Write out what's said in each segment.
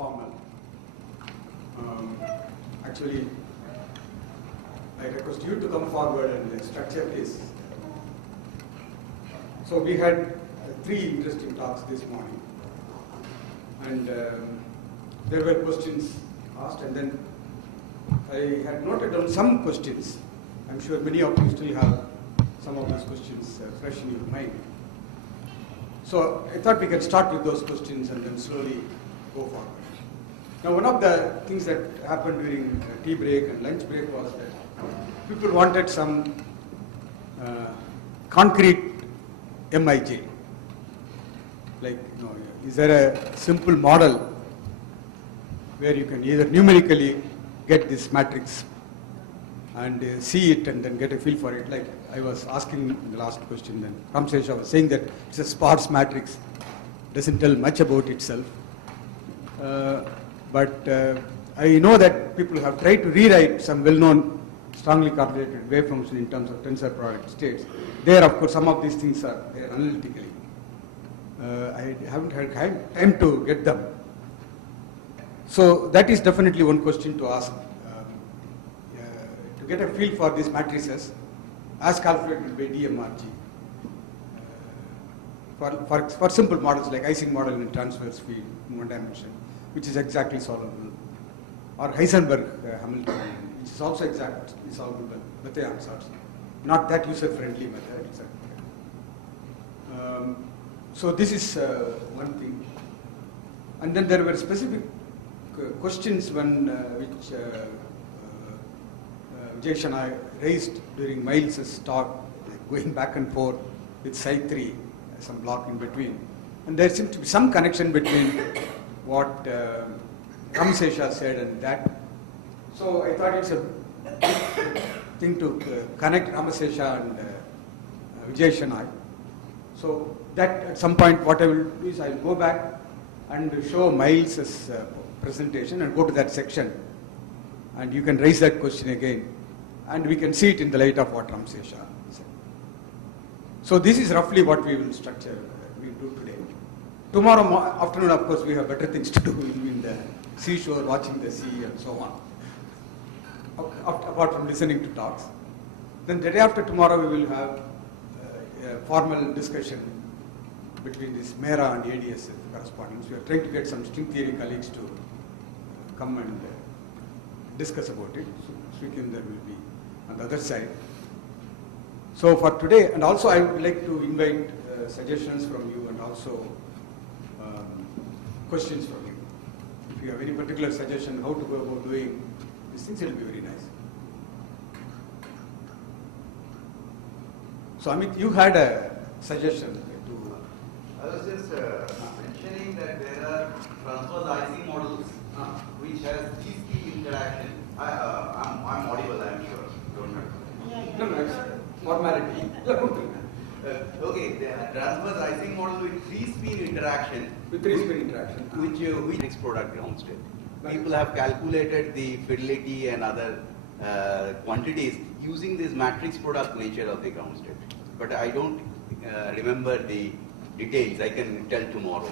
informal. Actually, I request you to come forward and structure this. So we had 3 interesting talks this morning, and there were questions asked, and then I had noted down some questions. I'm sure many of you still have some of those questions fresh in your mind. So I thought we could start with those questions and then slowly go forward. Now, one of the things that happened during tea break and lunch break was that people wanted some concrete MIJ. Like, is there a simple model where you can either numerically get this matrix and see it and then get a feel for it? Like I was asking in the last question, then Ramsesha was saying that it's a sparse matrix, doesn't tell much about itself. But I know that people have tried to rewrite some well-known strongly correlated wave function in terms of tensor product states. There, of course, some of these things are there analytically. I haven't had time to get them. So that is definitely one question to ask. To get a feel for these matrices as calculated by DMRG. For simple models like Ising model in transverse field in one dimension, which is exactly solvable, or Heisenberg-Hamilton, which is also exactly solvable with the answers. Not that user-friendly method. So this is one thing. And then there were specific questions which Vijay and I raised during Miles's talk, going back and forth with Psi3, some block in between. And there seemed to be some connection between what Ramsesha said and that. So I thought it's a big thing to connect Ramsesha and Vijay and I. So that at some point what I will do is I'll go back and show Miles's presentation and go to that section. And you can raise that question again. And we can see it in the light of what Ramsesha said. So this is roughly what we will structure, we do today. Tomorrow afternoon, of course, we have better things to do in the seashore, watching the sea and so on, apart from listening to talks. Then the day after tomorrow, we will have a formal discussion between this MERA and ADS correspondence. We are trying to get some string theory colleagues to come and discuss about it. So Srikinder will be on the other side. So for today, and also I would like to invite suggestions from you and also questions from you. If you have any particular suggestion how to go about doing these things, it will be very nice. So Amit, you had a suggestion to... I was just mentioning that there are transverse Ising models which has these interaction. I'm audible, I'm sure. Don't hurt. No, it's formality. Okay, the transverse Ising model with three-spin interaction. With three-spin interaction. Which matrix product ground state. People have calculated the fidelity and other quantities using this matrix product nature of the ground state. But I don't remember the details. I can tell tomorrow.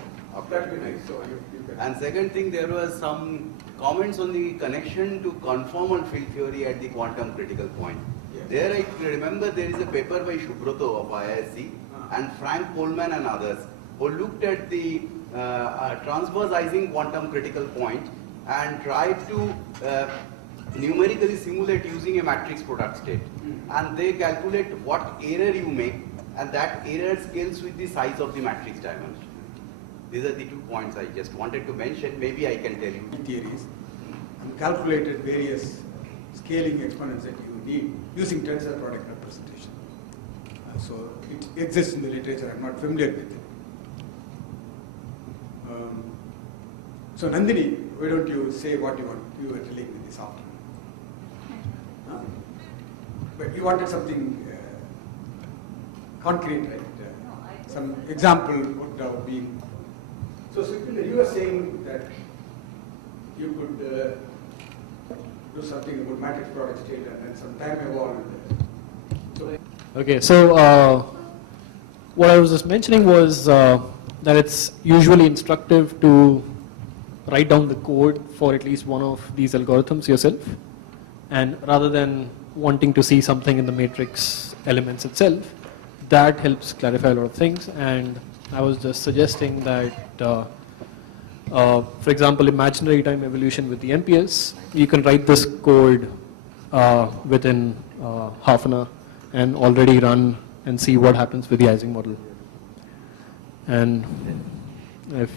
That would be nice. So you can... And second thing, there was some comments on the connection to conformal field theory at the quantum critical point. Yes. There I remember there is a paper by Shubroto of IISc and Frank Coleman and others who looked at the transverse Ising quantum critical point and tried to numerically simulate using a matrix product state. And they calculate what error you make, and that error scales with the size of the matrix dimension. These are the 2 points I just wanted to mention. Maybe I can tell you. Theories and calculated various scaling exponents that you need using tensor product representation. So it exists in the literature. I'm not familiar with it. So Nandini, why don't you say what you were telling me this afternoon? Huh? But you wanted something concrete, right? Some example would be. So Srikinder, you were saying that you could do something about matrix product state and then some time evolved. Okay, so what I was just mentioning was that it's usually instructive to write down the code for at least one of these algorithms yourself, and rather than wanting to see something in the matrix elements itself, that helps clarify a lot of things. And I was just suggesting that, for example, imaginary time evolution with the MPS, you can write this code within half an hour and already run and see what happens with the Ising model. And if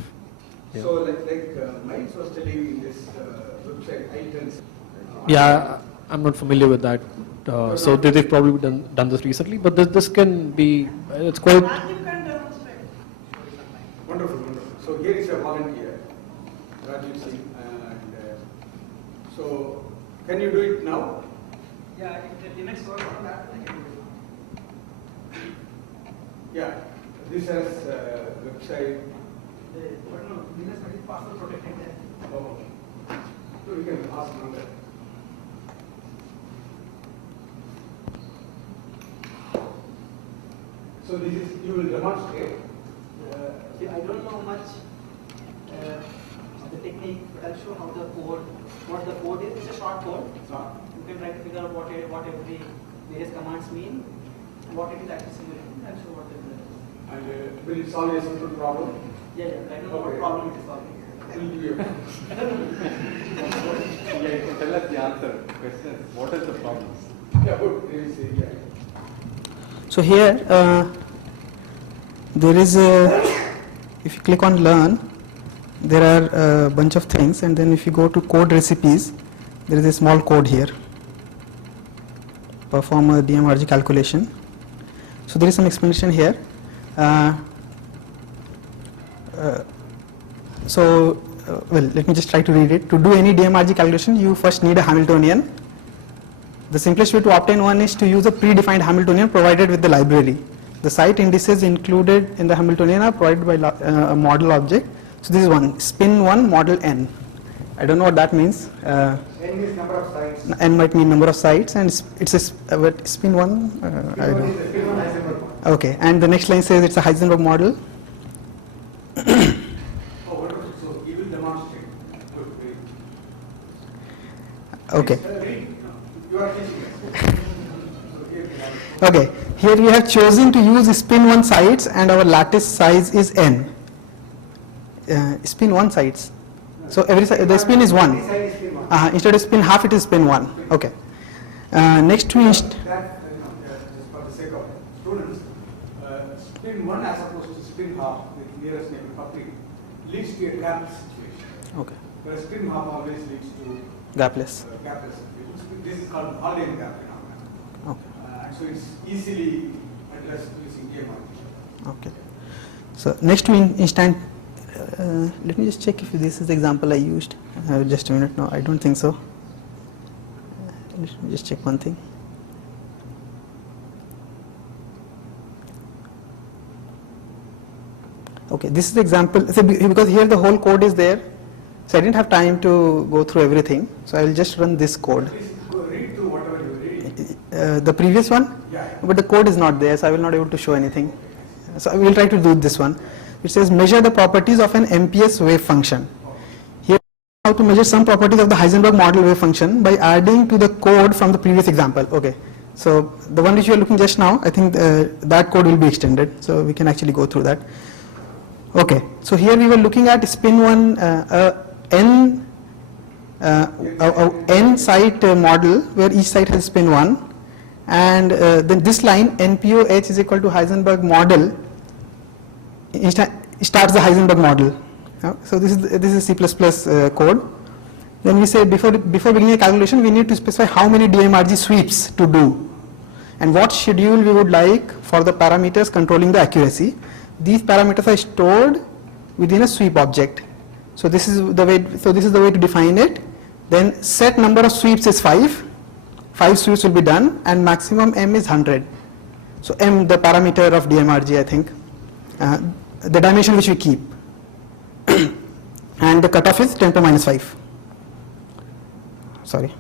yeah. So like Miles was telling in this website, iTunes. Yeah, I'm not familiar with that. So they've probably done this recently, but this can be, it's quite. And you can demonstrate. Wonderful, wonderful. So here is a volunteer, Rajiv Singh, and so can you do it now? Yeah, the next one on that, I can do it. Yeah, this has website. But no, Linux is password protected there. Oh, so we can ask number. So this is, you will demonstrate. See, I don't know much of the technique, but I'll show how the code, what the code is. It's a short code. You can try to figure out what every various commands mean and what it is actually simulating. I'll show what it is. And will it solve a simple problem? Yeah, I don't know what Okay. problem it is solving. Will give you. Yeah, you can tell us the answer. Question: what is the problem? Yeah, good. There is a, yeah. So here there is a, if you click on learn, there are a bunch of things, and then if you go to code recipes, there is a small code here, perform a DMRG calculation. So there is some explanation here. Well, let me just try to read it. To do any DMRG calculation, you first need a Hamiltonian. The simplest way to obtain one is to use a predefined Hamiltonian provided with the library. The site indices included in the Hamiltonian are provided by a model object. So this is one, spin 1 model n. I don't know what that means. N is number of sites. N might mean number of sites, and it's a spin 1. I don't know. Okay, and the next line says it's a Heisenberg model. Oh, wonderful. So he will demonstrate. Good, great. Okay. Read. You are teaching us. So here we have. Okay, here we have chosen to use spin 1 sites, and our lattice size is n. Spin 1 sites. So every the spin is 1. Instead of spin half, it is spin 1. Okay. Next to That, just for the sake of students, spin 1 as opposed to spin half with nearest neighbor public leads to a gapless situation. okay, Whereas spin half always leads to gapless. gapless situation. This is called Haldane gap phenomenon. Okay. And so it's easily addressed using DMRG. Okay. So next to instant. Let me just check if this is the example I used. Just a minute. No, I don't think so. Let me just check one thing. Okay, this is the example. So because here the whole code is there, so I didn't have time to go through everything. So I will just run this code. Please go read through whatever you read. The previous one, Yeah. but the code is not there, so I will not able to show anything. So I will try to do this one. It says measure the properties of an MPS wave function. Here, how to measure some properties of the Heisenberg model wave function by adding to the code from the previous example. Okay, so the one which you are looking just now, I think that code will be extended, so we can actually go through that. Okay, so here we were looking at spin 1 n site model where each site has spin 1, and then this line NPOH is equal to Heisenberg model starts the Heisenberg model. So this is C++ code. Then we say before beginning a calculation, we need to specify how many DMRG sweeps to do and what schedule we would like for the parameters controlling the accuracy. These parameters are stored within a sweep object. So this is the way. So this is the way to define it. Then set number of sweeps is 5. 5 sweeps will be done, and maximum m is 100. So m, the parameter of DMRG, I think, the dimension which we keep, and the cutoff is 10 to the minus 5. Sorry.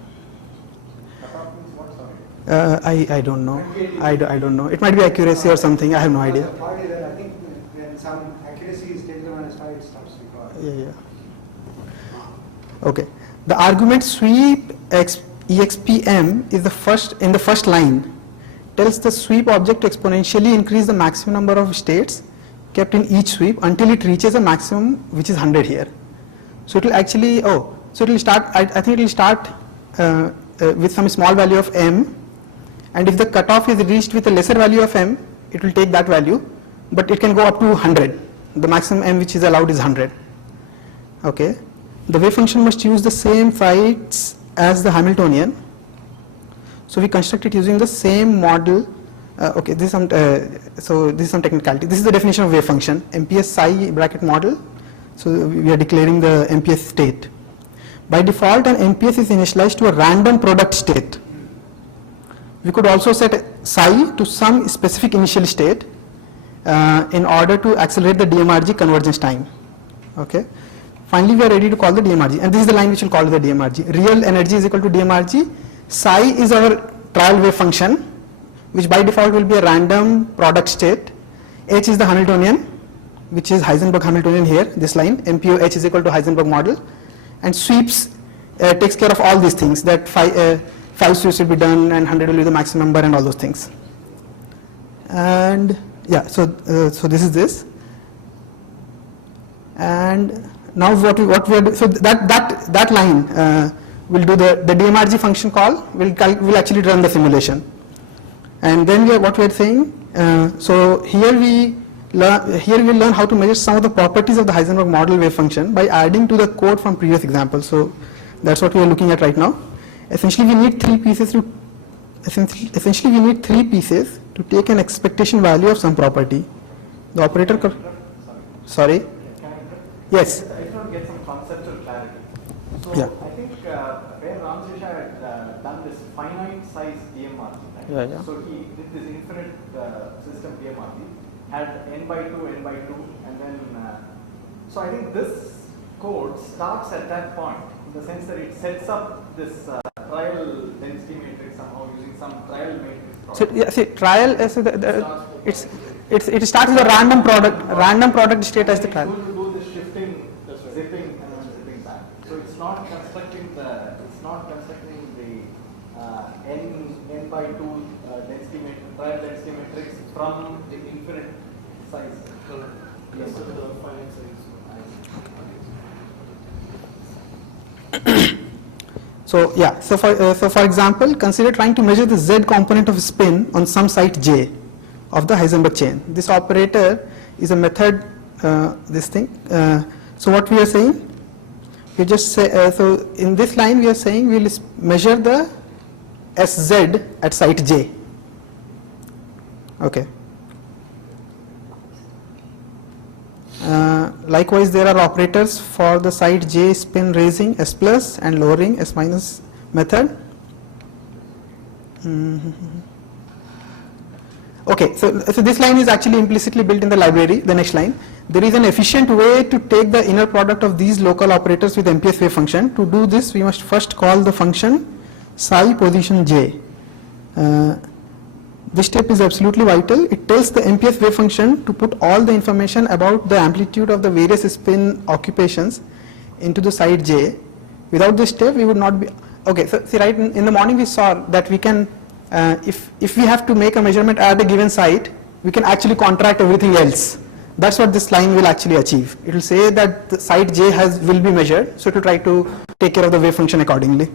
I don't know. I don't know. It might be accuracy or something. I have no idea. The part is that I think when some accuracy is 10 to the minus 5, it stops recording. Yeah. Okay. The argument sweep expm is the first in the first line tells the sweep object to exponentially increase the maximum number of states kept in each sweep until it reaches a maximum which is 100 here. So it will actually so it will start. I think it will start with some small value of m, and if the cutoff is reached with a lesser value of m, it will take that value, but it can go up to 100. The maximum m which is allowed is 100. Okay. The wave function must use the same sites as the Hamiltonian. So we construct it using the same model. Okay, this is some so this is some technicality. This is the definition of wave function, MPS psi bracket model. So we are declaring the MPS state. By default, an MPS is initialized to a random product state. We could also set psi to some specific initial state in order to accelerate the DMRG convergence time. Okay. Finally, we are ready to call the DMRG, and this is the line which will call the DMRG. Real energy is equal to DMRG. Psi is our trial wave function, which by default will be a random product state. H is the Hamiltonian, which is Heisenberg Hamiltonian here, this line, MPO H is equal to Heisenberg model, and sweeps takes care of all these things, that 5 sweeps will be done and 100 will be the maximum number and all those things. And yeah, so this is this. And now what we are doing, so that line will do the DMRG function call, will actually run the simulation. And then what we are saying, so here we learn how to measure some of the properties of the Heisenberg model wave function by adding to the code from previous examples. So that's what we are looking at right now. Essentially we need three pieces to take an expectation value of some property. The operator sorry. Yes. I just want to get some conceptual clarity. So Yeah. I think where Ramsesha had done this finite size DMRG, right? Yeah. So he did this infinite system DMRG, had n by 2, and then so I think this code starts at that point in the sense that it sets up this trial density matrix somehow using some trial matrix. So yeah, see, trial is it starts with a random product state as the trial. It's going to do the shifting, zipping and zipping back. So it's not constructing the n by 2 density matrix, trial density matrix from the infinite size. Yes, so the finite size. So yeah, so for example, consider trying to measure the z component of spin on some site j of the Heisenberg chain. This operator is a method. This thing. So what we are saying, we just say so in this line we are saying we will measure the sz at site j. Okay. Likewise, there are operators for the site j spin raising s plus and lowering s minus method. Okay, so this line is actually implicitly built in the library. The next line, there is an efficient way to take the inner product of these local operators with MPS wave function. To do this, we must first call the function psi position j. This step is absolutely vital. It tells the MPS wave function to put all the information about the amplitude of the various spin occupations into the site j. Without this step, we would not be okay. So see, right in the morning we saw that we can, if we have to make a measurement at a given site, we can actually contract everything else. That's what this line will actually achieve. It will say that the site j will be measured, so to try to take care of the wave function accordingly.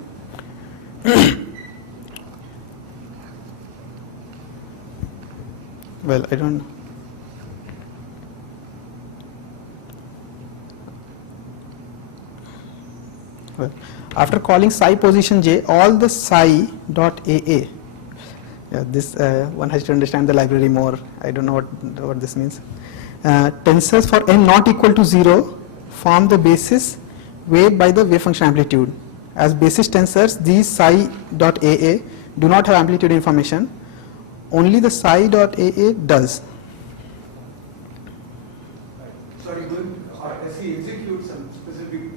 Well, I don't know. Well, after calling psi position j, all the psi dot aa. Yeah, this one has to understand the library more. I don't know what this means. Tensors for n not equal to 0 form the basis weighed by the wave function amplitude. As basis tensors, these psi dot aa do not have amplitude information. Only the psi dot aa does. Sorry, as he executes some specific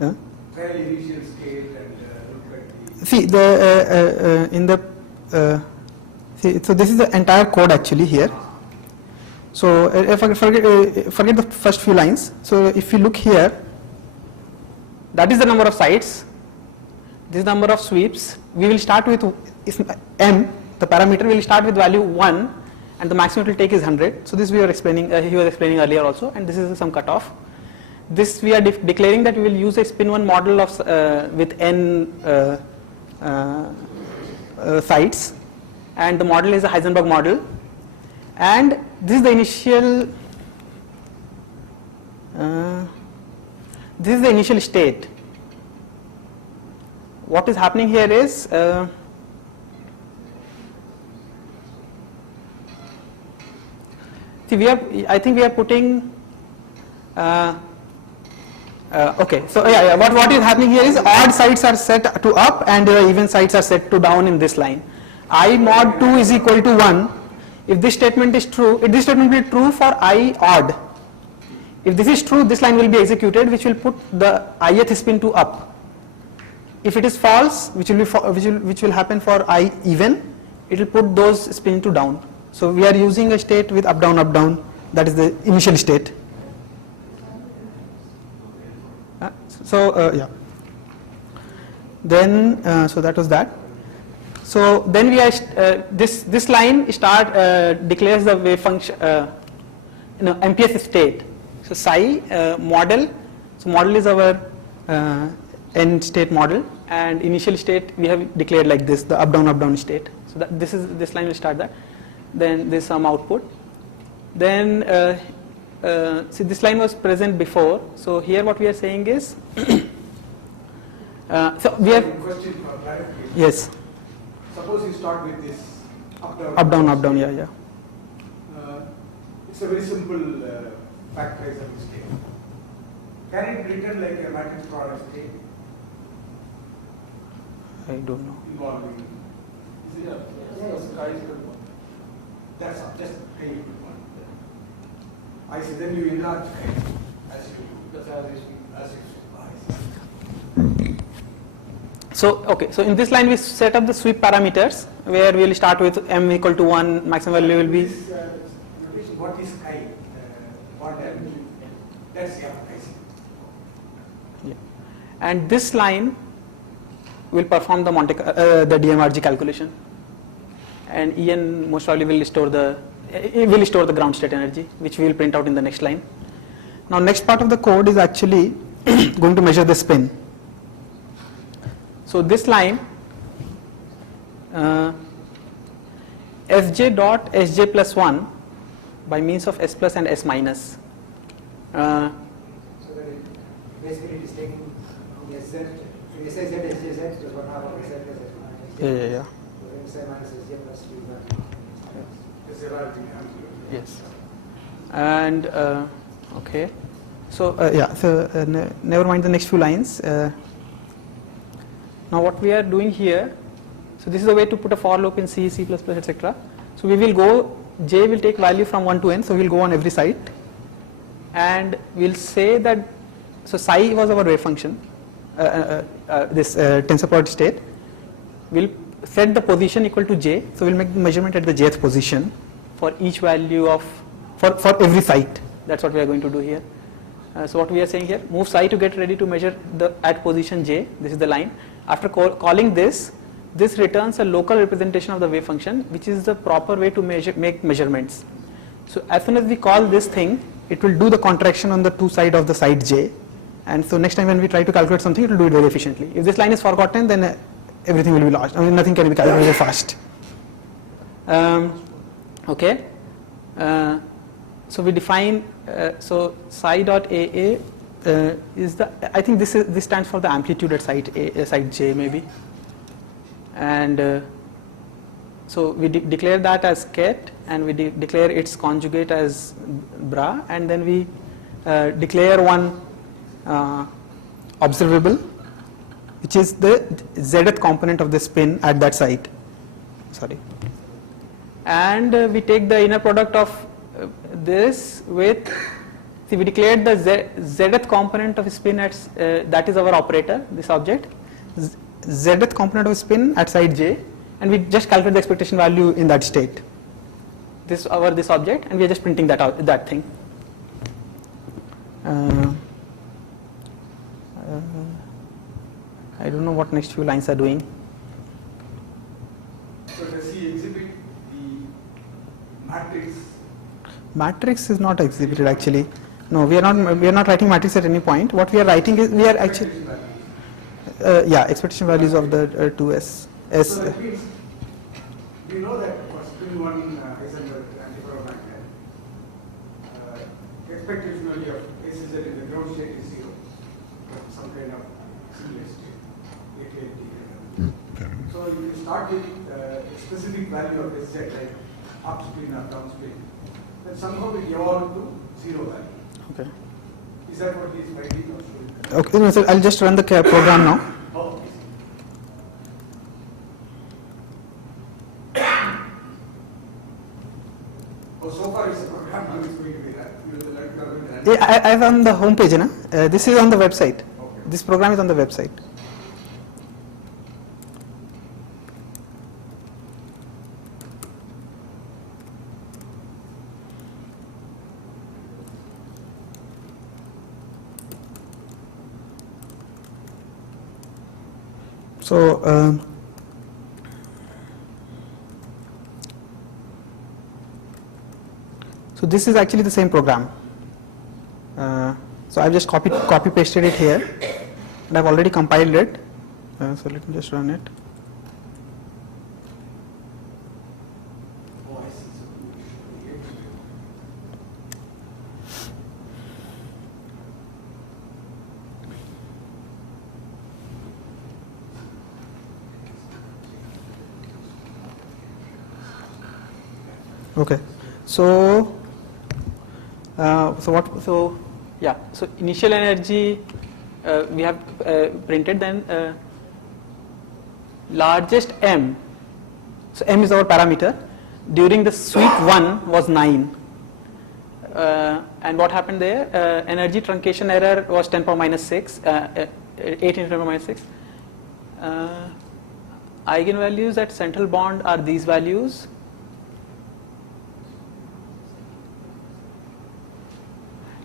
Yeah? trial initial state and look at the. See the in the so this is the entire code actually here. So forget the first few lines. So if you look here, that is the number of sites, this number of sweeps. We will start with, if m, the parameter will start with value 1 and the maximum it will take is 100. So this we were explaining, he was explaining earlier also, and this is some cutoff. This we are declaring that we will use a spin 1 model of with n sites, and the model is a Heisenberg model, and this is the initial state. What is happening here is see, I think we are putting okay, so what is happening here is odd sites are set to up and even sites are set to down in this line. I mod 2 is equal to 1. If this statement is true, if this statement will be true for I odd. If this is true, this line will be executed, which will put the ith spin to up. If it is false, which will happen for I even, it will put those spin to down. So we are using a state with up down, that is the initial state. Yeah. Then so that was that. So then we are this line declares the wave function MPS state. So psi model. So model is our end state model, and initial state we have declared like this, the up down state. So that this line will start that. Then there's some output. Then see, this line was present before. So here what we are saying is so we have question for clarification. yes. Suppose you start with this up down, yeah. It's a very simple factorizer state. Can it return like a matrix product state I don't know. involving? Is it that's all, just kind of one. I see, then you enlarge as you So okay, so in this line we set up the sweep parameters where we will start with m equal to 1, maximum value will be what is chi? What that's I see. yeah. And this line will perform the the DMRG calculation, and En most probably will store the ground state energy, which we will print out in the next line. Now next part of the code is actually going to measure the spin. So this line Sj dot Sj plus 1 by means of S plus and S minus. So then basically it is taking Sz, Ssz, Sjz plus 1 half of Sz plus S minus. Yeah. So then Si minus Sj plus 3 Yes. And okay. So never mind the next few lines. Now what we are doing here, so this is a way to put a for loop in C, C++, etc. So we will go, J will take value from 1 to n, so we will go on every site, and we'll say that, so psi was our wave function, this tensor product state. We'll set the position equal to J, so we'll make the measurement at the jth position for each value of, for every site. That's what we are going to do here. So what we are saying here, move psi to get ready to measure at position J, this is the line. After calling this returns a local representation of the wave function, which is the proper way to make measurements. So as soon as we call this thing, it will do the contraction on the two sides of the site J, and so next time when we try to calculate something, it will do it very efficiently. If this line is forgotten, then everything will be lost. I mean, nothing can be calculated fast. Okay. So we define so psi dot AA is the, I think this stands for the amplitude at site J maybe, and so we declare that as ket, and we declare its conjugate as bra, and then we declare one observable, which is the zth component of the spin at that site. Sorry, and we take the inner product of this with, see, we declared the zth component of spin at that is our operator, this object, zth component of spin at site J, and we just calculate the expectation value in that state. This object, and we are just printing that out, that thing. what next few lines are doing. So does he exhibit the matrix? Matrix is not exhibited actually. No, we are not writing matrix at any point. What we are writing is we are actually yeah, expectation values of the 2s. So that means we know that for spin 1 Heisenberg antiferromagnet, expectation value of SZ in the ground state is 0, but some kind of similar state, AKT. So you start with a specific value of SZ, like up spin or down spin, then somehow it evolve to 0 value. Okay. Is that what he is writing or showing? Okay, no, so I'll just run the program now. Oh, oh, so far it's a program, now it's going to be that. You will learn to run it. Yeah, I have on the home page, na? This is on the website. Okay. This program is on the website. So, so this is actually the same program. So I've just copy pasted it here, and I've already compiled it. So let me just run it. Oh, I see. Okay. So, so yeah. So initial energy we have printed. Then largest m. So m is our parameter. During the sweep 1 was 9. And what happened there? Energy truncation error was 10 power minus 6, 18 10 power minus 6. Eigenvalues at central bond are these values.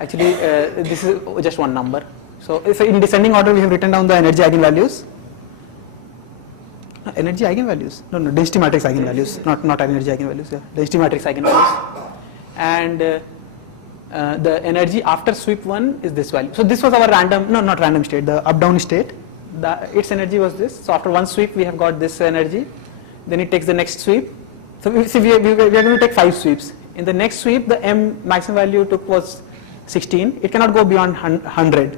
Actually, this is just one number. So in descending order, we have written down the energy eigenvalues. Energy eigenvalues? No, density matrix eigenvalues, not energy eigenvalues. Yeah, density matrix eigenvalues. And the energy after sweep 1 is this value. So this was our random, no, not random state, the up-down state. Its energy was this. So after one sweep, we have got this energy. Then it takes the next sweep. So we are going to take 5 sweeps. In the next sweep, the m maximum value took was 16. It cannot go beyond 100,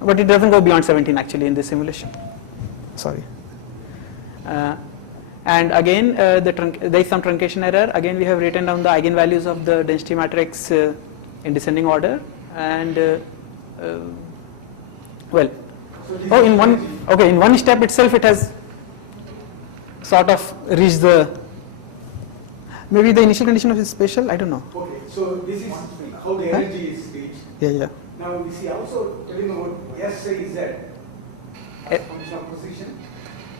but it doesn't go beyond 17 actually in this simulation. Sorry. And again, there is some truncation error. Again, we have written down the eigenvalues of the density matrix in descending order. And well, oh, in one step itself, it has sort of reached the. Maybe the initial condition of is special. I don't know. Okay, so this is how the energy is reached. Yeah. Now we see also telling about SIZ as a function of position.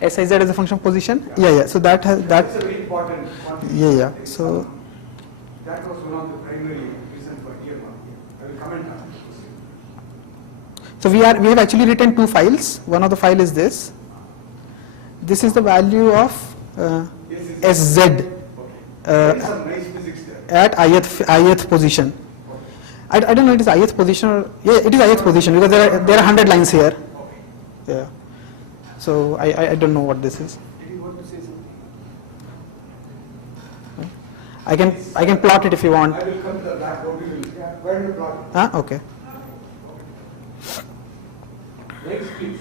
SIZ as a function of position. Yeah. So that has That's a very important one. Yeah. So that was one of the primary reasons for here marking. I will comment on it. So we have actually written 2 files. One of the file is this. This is the value of SZ There is some nice physics there. at ith position. I don't know it is ith position or yeah, it is ith position because there are 100 lines here. Yeah. So I don't know what this is. Did you want to say something? I can plot it if you want. I will come to the blackboard. We will. Yeah, where to plot it? Okay. Legs, please.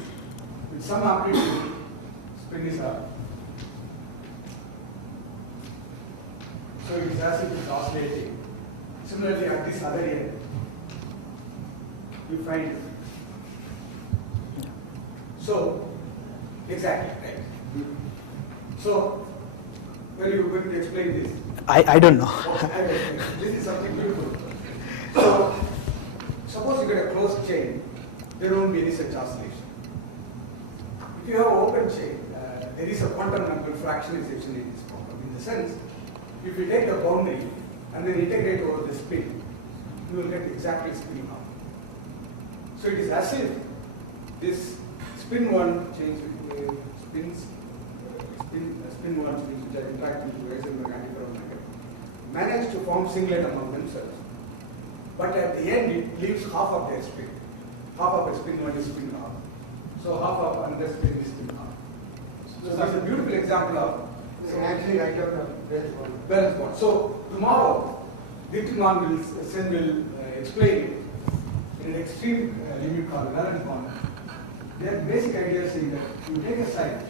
With some amplitude, spin is up. So it is as if it is oscillating. Similarly, at this other end, you find. So, exactly, right. So, where you going to explain this? I don't know. This is something beautiful. So, suppose you get a closed chain, there won't be any such oscillation. If you have an open chain, there is a quantum number fractionization in this problem. In the sense, if you take the boundary and then integrate over the spin, you will get exactly spin half. So it is as if this spin 1 chains, spin 1 spins which are interacting to Heisenberg antiferromagnet manage to form singlet among themselves. But at the end, it leaves half of their spin. Half of a spin 1 is spin half. So half of another spin is spin half. So that's a beautiful example of You can actually write out a valence bond. valence bond. So tomorrow, Ditman will explain it in an extreme limit called valence bond. Their basic idea is saying that you take a side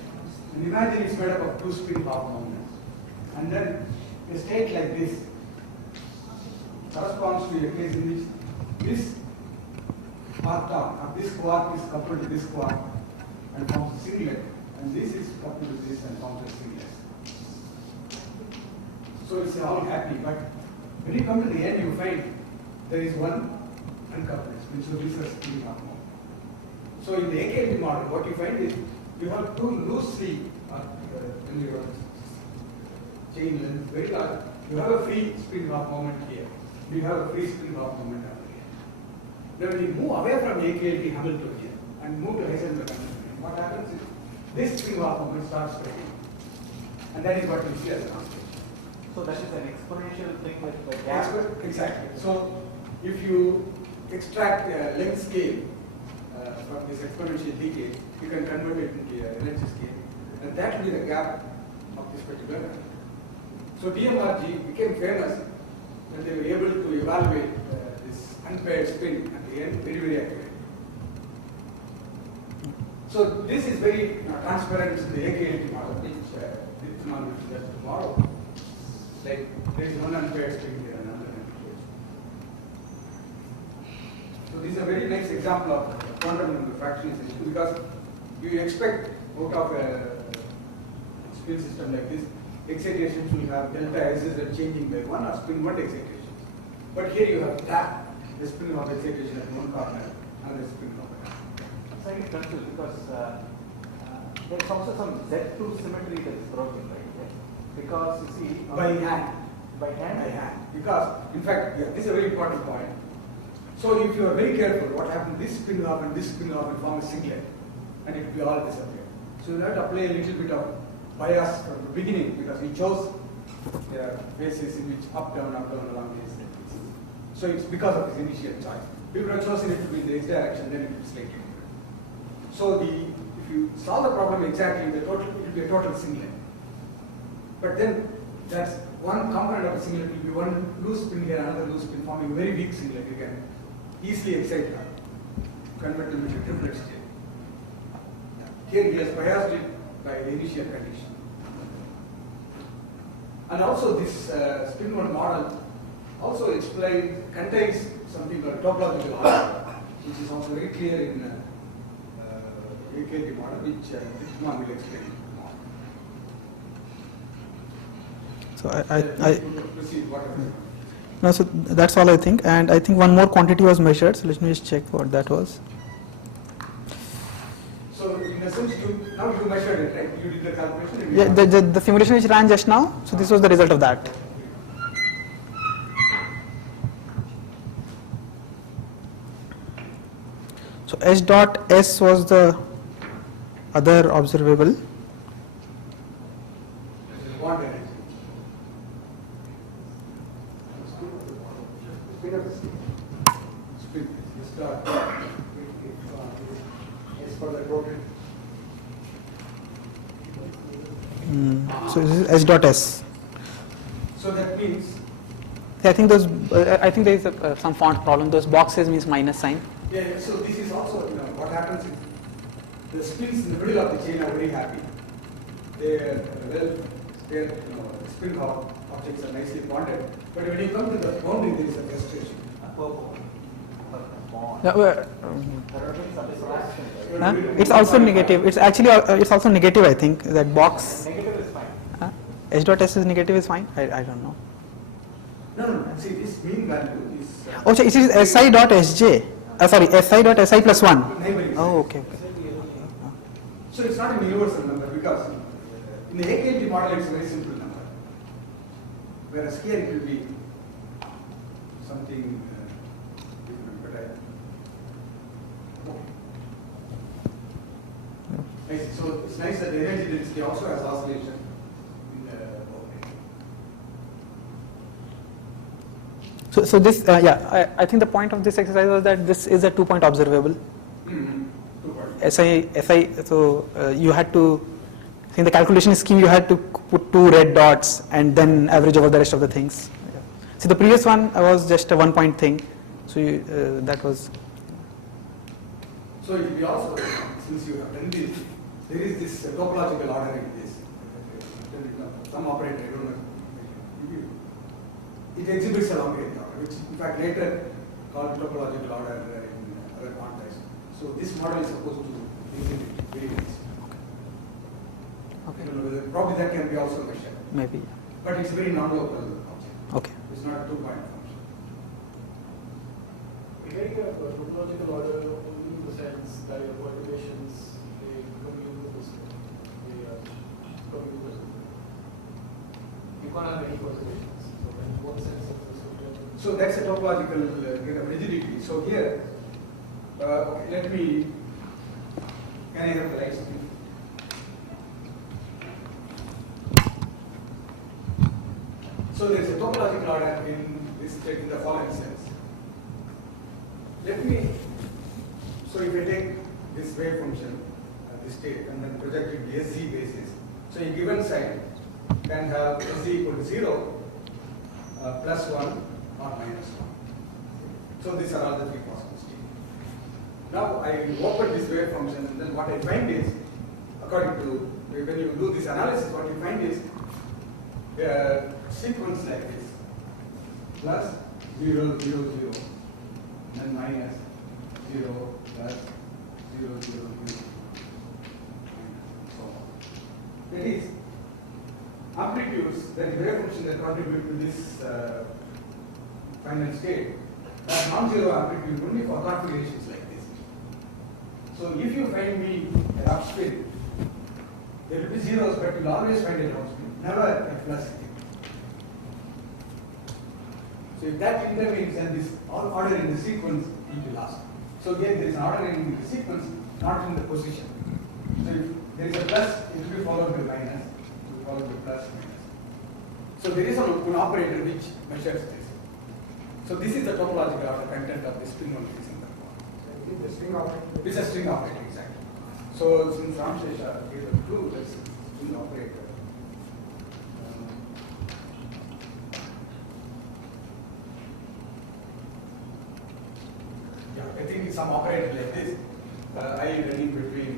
and imagine it's made up of two spin half moments, and then a state like this corresponds to a case in which this this quark is coupled to this quark and forms a singlet, and this is coupled to this and forms a singlet. So it's all happy, but when you come to the end, you find there is one uncoupled spin, so this is spin half moment. So in the AKT model, what you find is you have two loosely chain length, very large. You have a free spin half moment here. You have a free spin half moment over here. Then when you move away from AKT Hamiltonian and move to Heisenberg Hamiltonian, what happens is this spin half moment starts spreading. And that is what you see as an oscillation. So that is an exponential thing with the gap. Exactly. So if you extract length scale from this exponential decay, you can convert it into an energy scale, and that will be the gap of this particular number. So DMRG became famous when they were able to evaluate this unpaired spin at the end very, very accurately. So this is very transparent in the AKLT model, which Ditman will discuss tomorrow. Like there is one unpaired spin here and another unpaired spin. So this is a very nice example of quantum number fractionization, because you expect out of a spin system like this, excitations will have delta S are changing by one or spin one excitation. But here you have that, the spin of excitation at one corner and the spin of So I get confused because there's also some Z2 symmetry that is broken, right? Because you see, by hand. By hand? By hand. Because, in fact, this is a very important point. So if you are very careful, what happens, this spin off and this spin off will form a singlet, and it will be all disappear. So you have to apply a little bit of bias from the beginning, because we chose bases in which up, down, along these lines. So it's because of his initial choice. If you have chosen it to be in this direction, then it will be slightly different. So if you solve the problem exactly, it will be a total singlet. But then that's one component of a singlet will be one loose spin here, another loose spin, forming a very weak singlet. You can easily excite that, convert them into triplet state. Here he has biased it by the initial condition. And also this spin one model also contains something called topological order, which is also very clear in AKT model, which Ditman will explain. So I Proceed, whatever. no, so that's all I think, and I think one more quantity was measured. So let me just check what that was. So in a sense, now you measured it, right? You did the calculation. And Yeah, the simulation which ran just now. So this was the result of that. So H dot S was the other observable. Bond energy. Spin of the state. Spin. You start. Is for the total. So this is H dot S. So that means, I think those. I think there is some font problem. Those boxes means minus sign. yeah, so this is also, what happens is the spins in the middle of the chain are very happy. Their spin objects are nicely bonded. But when you come to the boundary, there is a frustration. It's also negative. It's actually it's also negative. I think that box. Negative is fine. H dot S is negative is fine. I don't know. No. See, this mean value is. Oh, so it is Si dot Sj. Sorry, Si dot Si plus 1. Neighboring. Oh, okay. So it's not a universal number, because in the AKT model it's a very simple number. Whereas here it will be something different. But I see. So it's nice that the energy density also has oscillation in the operator. So this, I think the point of this exercise was that this is a 2-point observable. Mm-hmm. 2 points. SI, so you had to, in the calculation scheme, you had to put 2 red dots and then average over the rest of the things. So the previous one was just a 1-point thing. So that was. So we also, since you have done this, there is this topological order in this. Some operator, I don't know. It exhibits a long range order, which in fact later called topological order in other contexts. So this model is supposed to exhibit very nice. Okay. I don't know whether, probably that can be also measured. Maybe. But it's a very non-local object. Okay. It's not a 2-point function. We take a topological order only in the sense that your perturbations they commute with the system. They commute with the system. You can't have any perturbations. So in what sense of the system? So that's a topological kind of rigidity. So here, okay, let me, can I have the lights please? So there is a topological order in this state in the following sense. Let me, so if I take this wave function, this state, and then project it in SZ basis, so a given side can have SZ equal to 0, plus 1 or minus 1. So these are all the 3 possible states. Now I open this wave function, and then what I find is, according to, when you do this analysis, what you find is a sequence like this, plus 0, 0, 0, and then minus 0, plus 0, 0, 0, and so on. That is, amplitudes, that wave function that contribute to this final state, are non-zero amplitude only for configurations like this. So if you find me an upspin, there will be zeros, but you'll always find an upspin, never a plus. So if that intervenes, then this order in the sequence will be lost. So again, there is an order in the sequence, not in the position. So if there is a plus, it will be followed by minus, it will follow by plus, minus. So there is an operator which measures this. So this is the topological order content of the string on this interval. So I think the string operator. It's a string operator, exactly. So since Ramshesha gave a clue, that's string operator. Yeah, I think it's some operator like this. I running between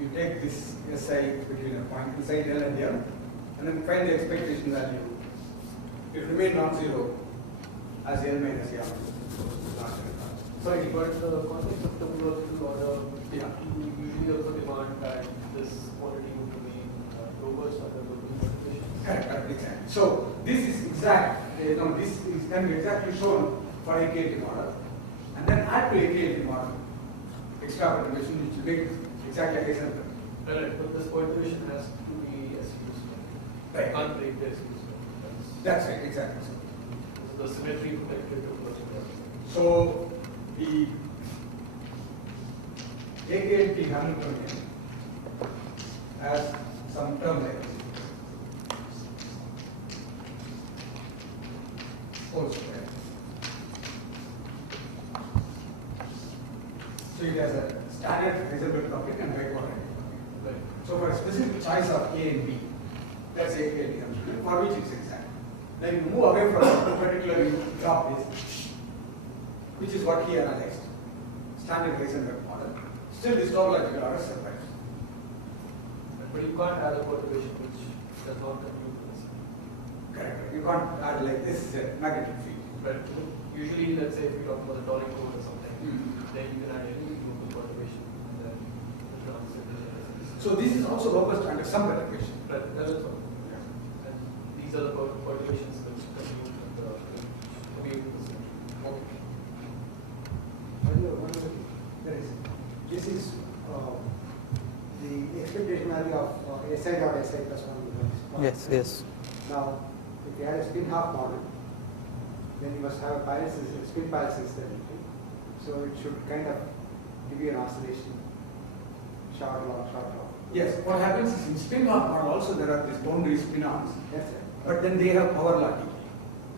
you take this SI between a point inside L and M, and then find the expectation value. It remain non-zero as L minus M. Sorry, but the concept of topological order, Yeah. you usually also demand that this quality would remain robust under the conditions. Correct, exactly. So this is exact, this is can be exactly shown for a KT model, and then add to a KT model extra perturbation which will make exactly like I said. Right, but this perturbation has to be SU square. Right. Can't break the SU square. That's right, exactly. This is the symmetry protected topological order. So the AKT Hamiltonian has some term like this. Whole square. So it has a standard Heisenberg coupling and backward coupling. Right. So for a specific choice of A and B, that's AKT Hamiltonian, for which it's exact. Then you move away from it, particularly drop this, which is what he analyzed. Standard Heisenberg model. Still this topological order survives. But you can't add a perturbation which does not compute with this. Correct. You can't add like this magnetic field. But usually, let's say if we talk about the Doric code or something, Mm-hmm. then you can add any local perturbation and then the transit is. So this is also robust under some perturbation. Right, that is all. And these are the perturbations which compute with the system. There is, this is the expectation value of SI dot SI plus 1. Yes, yes. Now, if you had a spin half model, then you must have a pile system, spin pile system. Right? So it should kind of give you an oscillation, short, long, short, long. Yes, what happens is in spin lock model also there are these boundary spin-ons, That's it. but then they have power locking.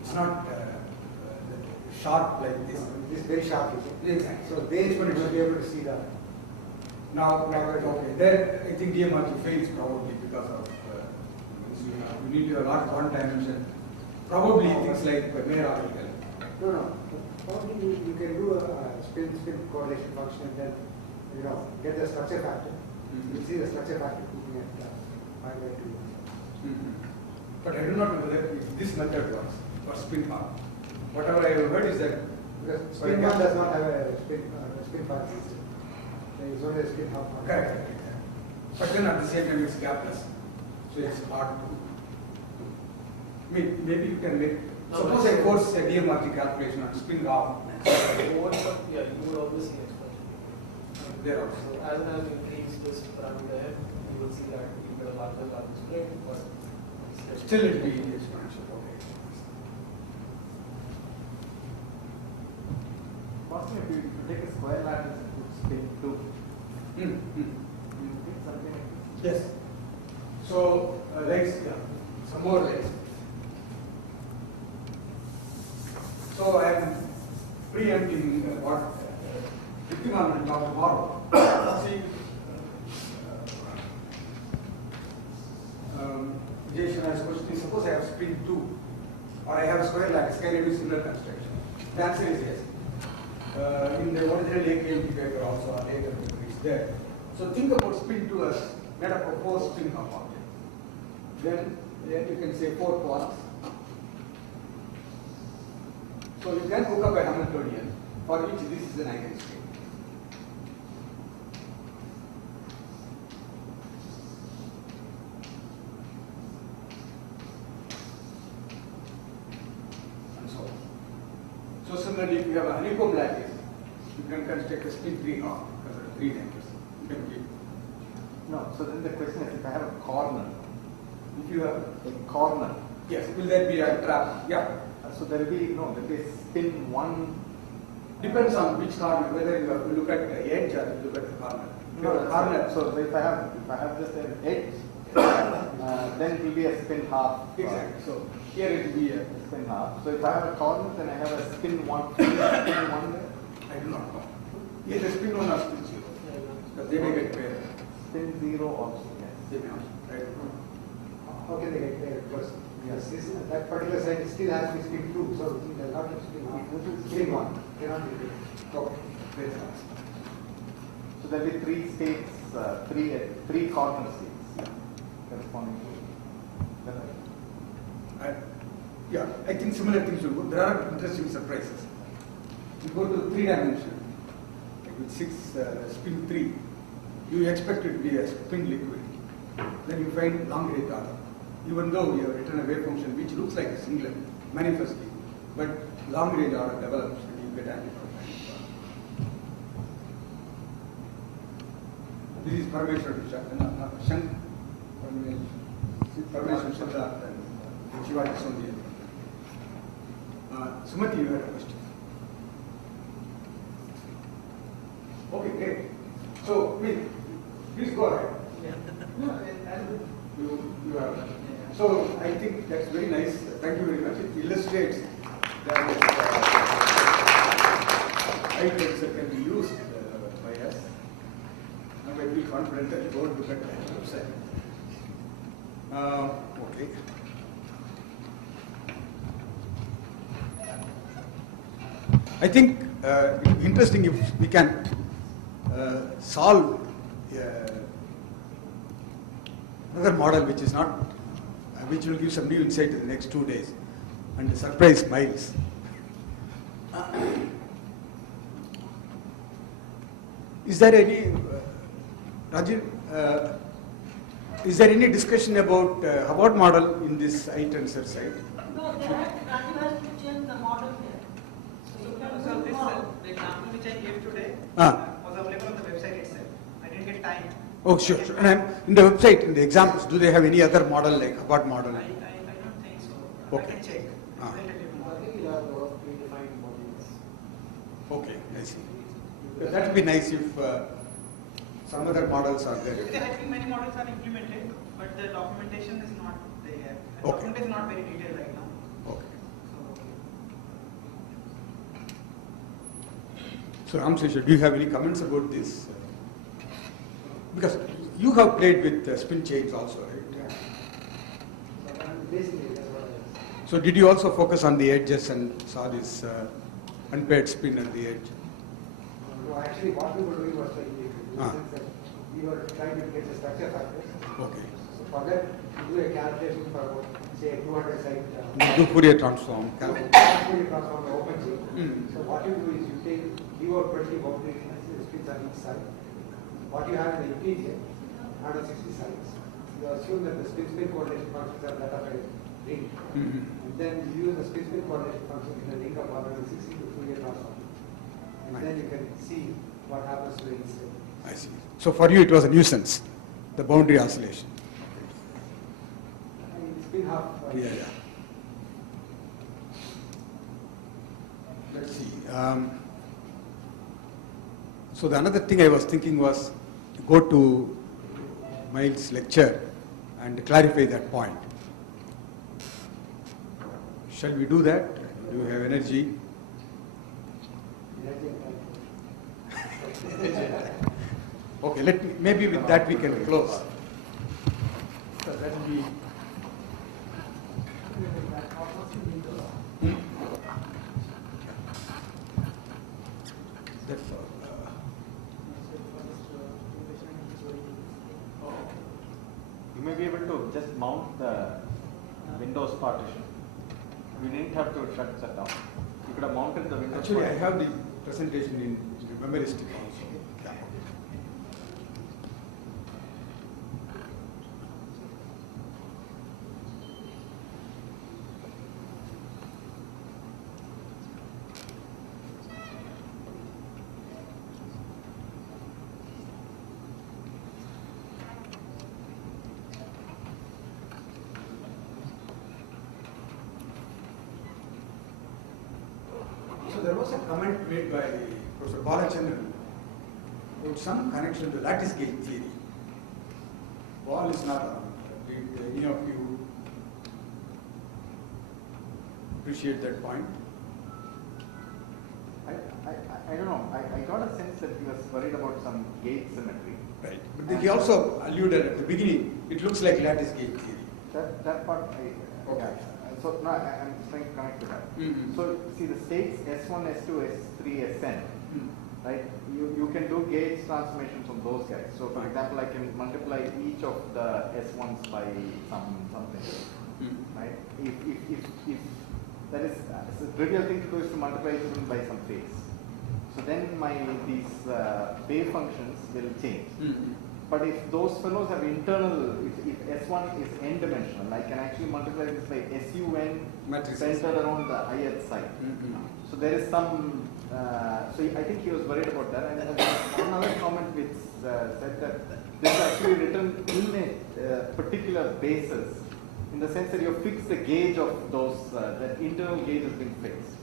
It's not sharp like this. This is very sharp. Exactly. So they should be able to see that. Now, okay, there I think DMRG fails probably because of you need a lot of one dimension. Probably things like mere article. No. Probably you can do a spin correlation function and then get the structure factor. You see the structure factor keeping at 5/2. But I do not know whether if this method works for spin half. Whatever I have heard is that Because spin one does not have a spin part system. There is only a spin half one. correct. But then at the same time it's gapless, so it's hard to. Maybe you can make. Suppose I force a DMRG calculation on spin half. You would always see expansion. There also. So as you increase this parameter, you will see that you get a larger split, but Still it will be exponential. Okay. Possibly if you take a square lattice and put spin 2, you get something like this. Yes. So legs, some more legs. So I am preempting what Vidyaman will talk tomorrow. See, Jason question is, suppose I have spin 2 or I have a square lattice, can I do similar construction? The answer is yes. In the original AKMP paper also, or later paper is there. So think about spin 2 as made up of 4 spin half objects. Then you can say 4 quarks. So you can hook up a Hamiltonian for which this is an eigenstate. So similarly, if you have a honeycomb lattice, you can construct a spin 3 half because there are 3 numbers. You can keep. No, so then the question is if I have a corner, If you have, a corner, yes, will there be a trap? Yeah. so there will be, no, there will be spin 1. Depends on which corner, whether you have to look at the edge or you look at the corner. If you have a corner, So if I have just an edge, then it will be a spin half. exactly. So here it will be a, Spin half. So if I have a corner, then I have a spin 1. Spin 1 there. I do not know. Either spin 1 or spin 0. Because they may get paired. Spin 0 also, yes. They may also. I don't know. How can they get there? Because that particular side still has to be spin 2, so there's not a spin 1. Spin 1 cannot be there. Okay. Very nice. So there will be 3 states, 3 corner states corresponding to. Yeah, I think similar things will go. There are interesting surprises. You go to 3 dimension, like with 6 spin 3, you expect it to be a spin liquid. Then you find long range order. Even though you have written a wave function which looks like a singlet, manifestly, but long range order develops and you get amplified. This is Parameshwar Shank, Parameshwar Siddharth and Shivaji Sondhi. Sumati, you had a question. Okay, great. So, please go ahead. You are. So, I think that's very nice. Thank you very much. It illustrates that items that can be used by us. Now I feel confident that you go and look at the website. Okay. I think interesting if we can solve another model which is not, which will give some new insight in the next 2 days and surprise Miles. Is there any, Rajiv, is there any discussion about Hubbard model in this I-tensor site? No, Raju has to change the model here. So you can So do this, model. the example which I gave today Ah. was available on the website itself. I didn't get time. Oh, sure. And in the website, in the examples, do they have any other model like Hubbard model? I don't think so. Okay. I can check. Ah. I'll tell you I tomorrow. think you'll have a lot of Okay, I see. That would be nice if some other models are there. Because I think many models are implemented, but the documentation is not there. The Okay. documentation is not very detailed right now. Okay. So, So Ramsesha, do you have any comments about this? Because you have played with spin chains also, right? Yeah. So basically, that's what I was. So did you also focus on the edges and saw this unpaired spin at the edge? No, actually, what we were doing was like, Ah. we were trying to get the structure factors. Okay. So for that, we do a calculation for about, say, 200 site. Do Fourier transform. Fourier transform the open chain. Mm. So what you do is you leave out 20 boundary spins on each side. What you have in the interior, 160 sides. You assume that the spin coordination functions are that of a ring. Mhm. And then you use the spin coordination function in the ring of 160 to Fourier transform. And Right. then you can see what happens to the inside. I see. So for you it was a nuisance, the boundary oscillation. I mean, it's been half. Yeah, yeah. Let's see. So the another thing I was thinking was go to Miles' lecture and clarify that point. Shall we do that? Do you have energy? Okay, maybe with that we can close. So that will be. That's all. You may be able to just mount the Windows partition. We didn't have to shut that down. You could have mounted the Windows Actually, I partition. have the presentation in the memory stick also. Yeah. So there was a comment made by Professor Balachandran about some connection to lattice gauge theory. Ball is not around. Did any of you appreciate that point? I don't know. I got a sense that he was worried about some gauge symmetry. Right. But then he also alluded at the beginning, it looks like lattice gauge theory. That part, Okay. yeah. So now I'm trying to connect to that. Mhm. So see the states S1, S2, S3, Sn, Hmm. right? You can do gauge transformations on those guys. So for Right. example, I can multiply each of the S1s by something, Hmm. right? If that is a trivial thing to do is to multiply each of them by some phase. So then these wave functions will change. Hmm. But if those fellows have internal, if S1 is n-dimensional, I can actually multiply this by SUN Matrices. centered around the ith side. Mhm. So there is some, so I think he was worried about that. And one other comment which said that this is actually written in a particular basis, in the sense that you fix the gauge of those, that internal gauge has been fixed.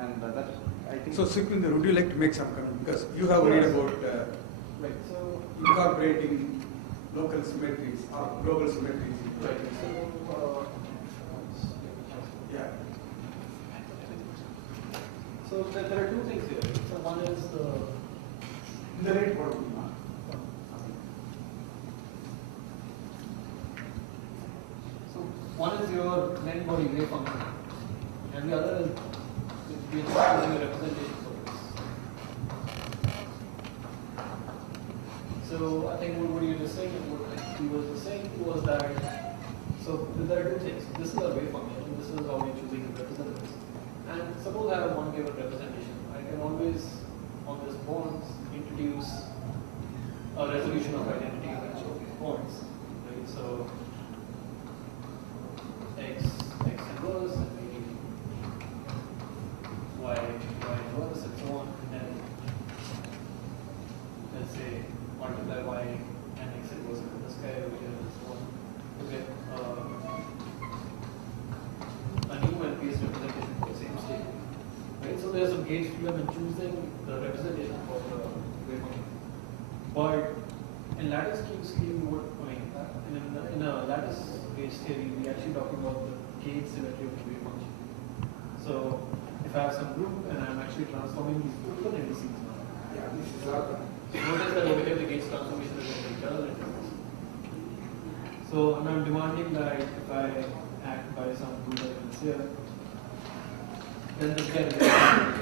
And that, I think. So Sukhvinder, would you like to make some comment? Because you have read about Right, so, incorporating local symmetries or global symmetries. right, so, Yeah. so there are two things here. So one is In the rate what would be? so one is your length body wave function, and the other is we're just using a representation for this. So I think what you were saying and what he was saying was that so there are two things. This is a wave function, and this is how we're choosing to represent this. And suppose I have one given representation. I can always on this bonds introduce a resolution of identity of each of these points. Right? So x inverse and maybe y inverse and so on, and then let's say multiply y and x inverse into this guy over here and so on to get a new MPS representation for the same state. Right? So there's some gauge freedom in choosing the representation for the wave function. But in lattice scheme, in a lattice gauge theory, we actually talk about the gauge symmetry of the wave function. So if I have some group and I'm actually transforming these open indices now. Yeah, this is our. Notice that over here the gauge transformation is an internal interface. So I'm demanding that if I act by some rule elements here, then this guy gets and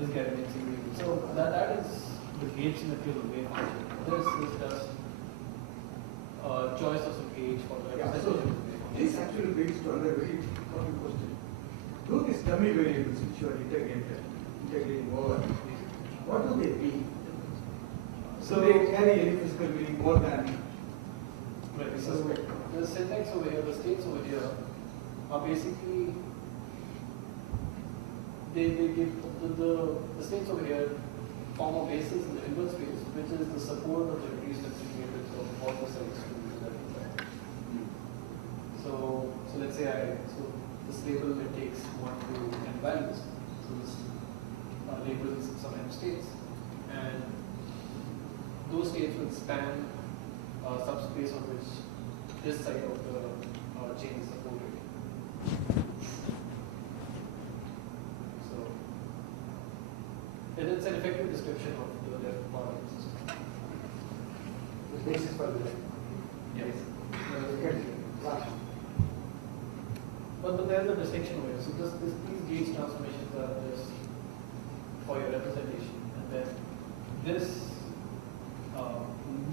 this guy makes it. So that is the gauge symmetry of the wave function. This is just a choice of some gauge for the Yeah, representation so of the wave function. this actually brings to another very important question. Do these dummy variables which you are integrating over, what do they mean? So they carry any physical meaning more than Right, so the syntax over here, the states over here are basically they give the states over here form a basis in the inverse space, which is the support of the reduced density matrix of all the sites to that effect. So let's say this label it takes 1 to n values. So this labels some n states, and those states will span subspace on which this side of the chain is supported. So it's an effective description of the left part of the system. the basis for the Yes. last. But there's a distinction over here. So these gauge transformations are just for your representation, and then this.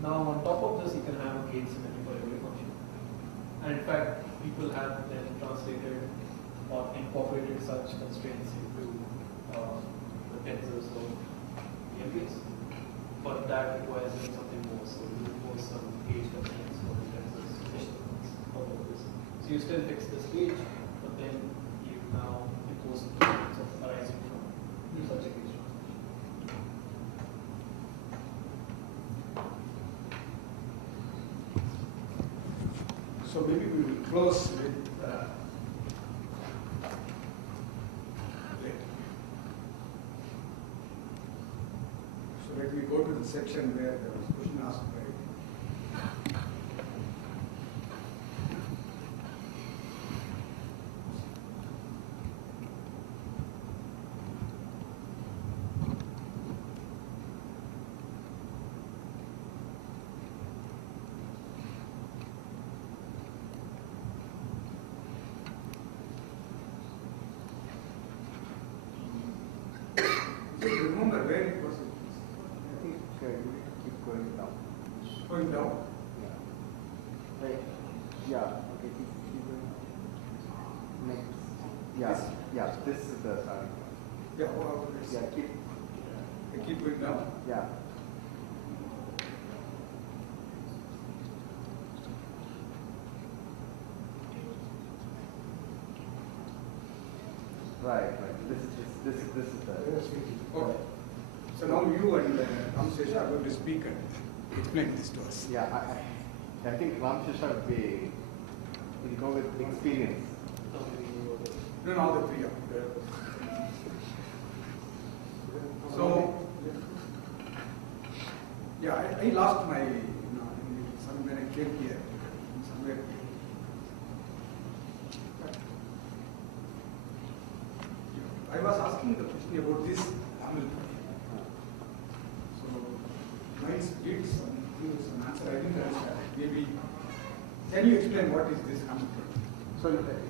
Now on top of this, you can have a gauge symmetry for every function. And in fact, people have then translated or incorporated such constraints into the tensors of the MPS. But that requires something more. So you impose some gauge constraints for the tensors on top of this. So you still fix this gauge, but then you now impose some constraints of arising from such a gauge. So maybe we will close with so let me go to the section where there was a question asked by remember where it was. I think you need to keep going down. Going down. Yeah. Right. Yeah. Okay. Keep going. Next. Yeah. Yeah. This is the starting point. Yeah, oh, Yeah. keep going down. Yeah. Right. This is the. Okay. So now you and Ramsesha are going to speak and explain this to us. Yeah. I think Ramshesha will go with experience. No, all the three of you. So, yeah, I lost my, when I came here, somewhere. I was asking the question about this Hamilton. So, Miles did some answer, I didn't understand. Maybe, can you explain what is this Hamilton? So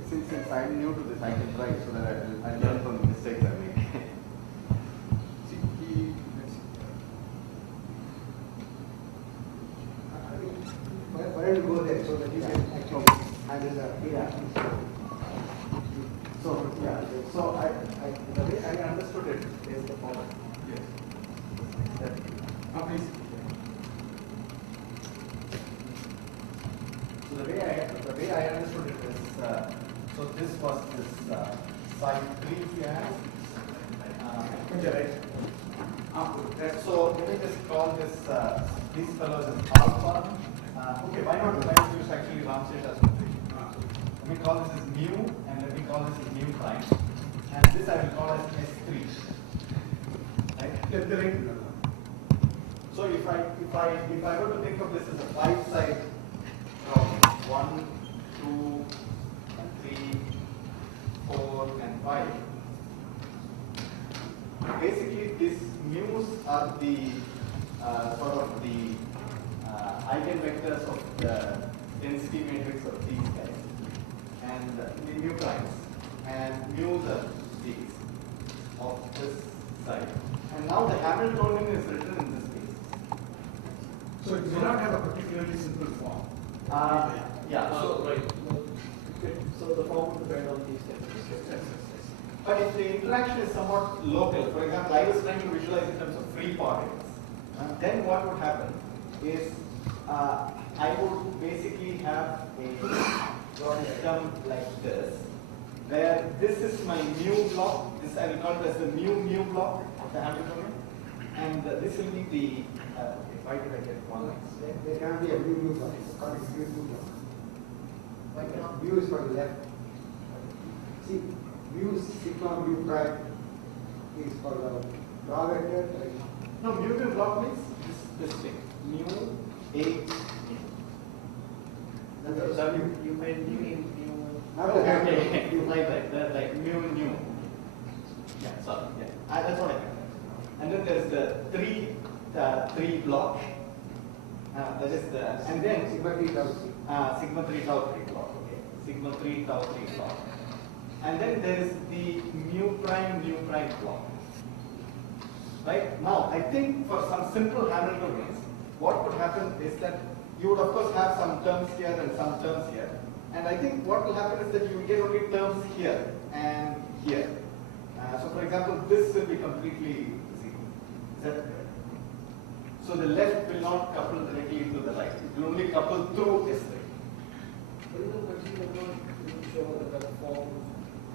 since I'm new to this, I can try so that I learn from the mistakes I make. See, Why don't you go there so that you can actually handle the Yeah. So the way I understood it is the following. yes. That Please. So the way I understood it is, so this was this site 3 we have. Right? So let me just call this these fellows as alpha. Okay, why not use actually Ramsesha's notation? Let me call this as mu, and let me call this as mu prime. And and this I will call as S3. Right? Left, the right. So if I were to think of this as a 5-side problem, 1, 2, 3, 4, and 5. Basically, these mu's are the sort of the eigenvectors of the density matrix of these guys, and the mu primes, and mu's are these of this side. And now the Hamiltonian is written in this case. So it may not have a particularly simple form. Yeah. Right. So the form would depend on these things. But if the interaction is somewhat local, for example, I was trying to visualize in terms of free particles, then what would happen is I would basically have a system like this, where this is my mu block, this I will call it as the mu block of the Hamiltonian, and this will be the, why did I get one line? There can be a mu block, it's called mu block. Like mu is for the left. See, mu sigma mu prime is for the raw vector. No, mu block means this thing, mu a mu. You mean Not the Okay, you like that, like mu. Yeah, sorry, yeah, that's what I meant. And then there's the three block. That is the, and then sigma 3 tau 3. sigma 3 tau 3 block. Okay, sigma 3 tau 3 block. And then there is the mu prime block. Right now, I think for some simple Hamiltonians, what would happen is that you would of course have some terms here and some terms here. And I think what will happen is that you will get only terms here and here. So for example, this will be completely zero. Is that correct? So the left will not couple directly into the right. It will only couple through S3. But even considering I'm not even sure that form,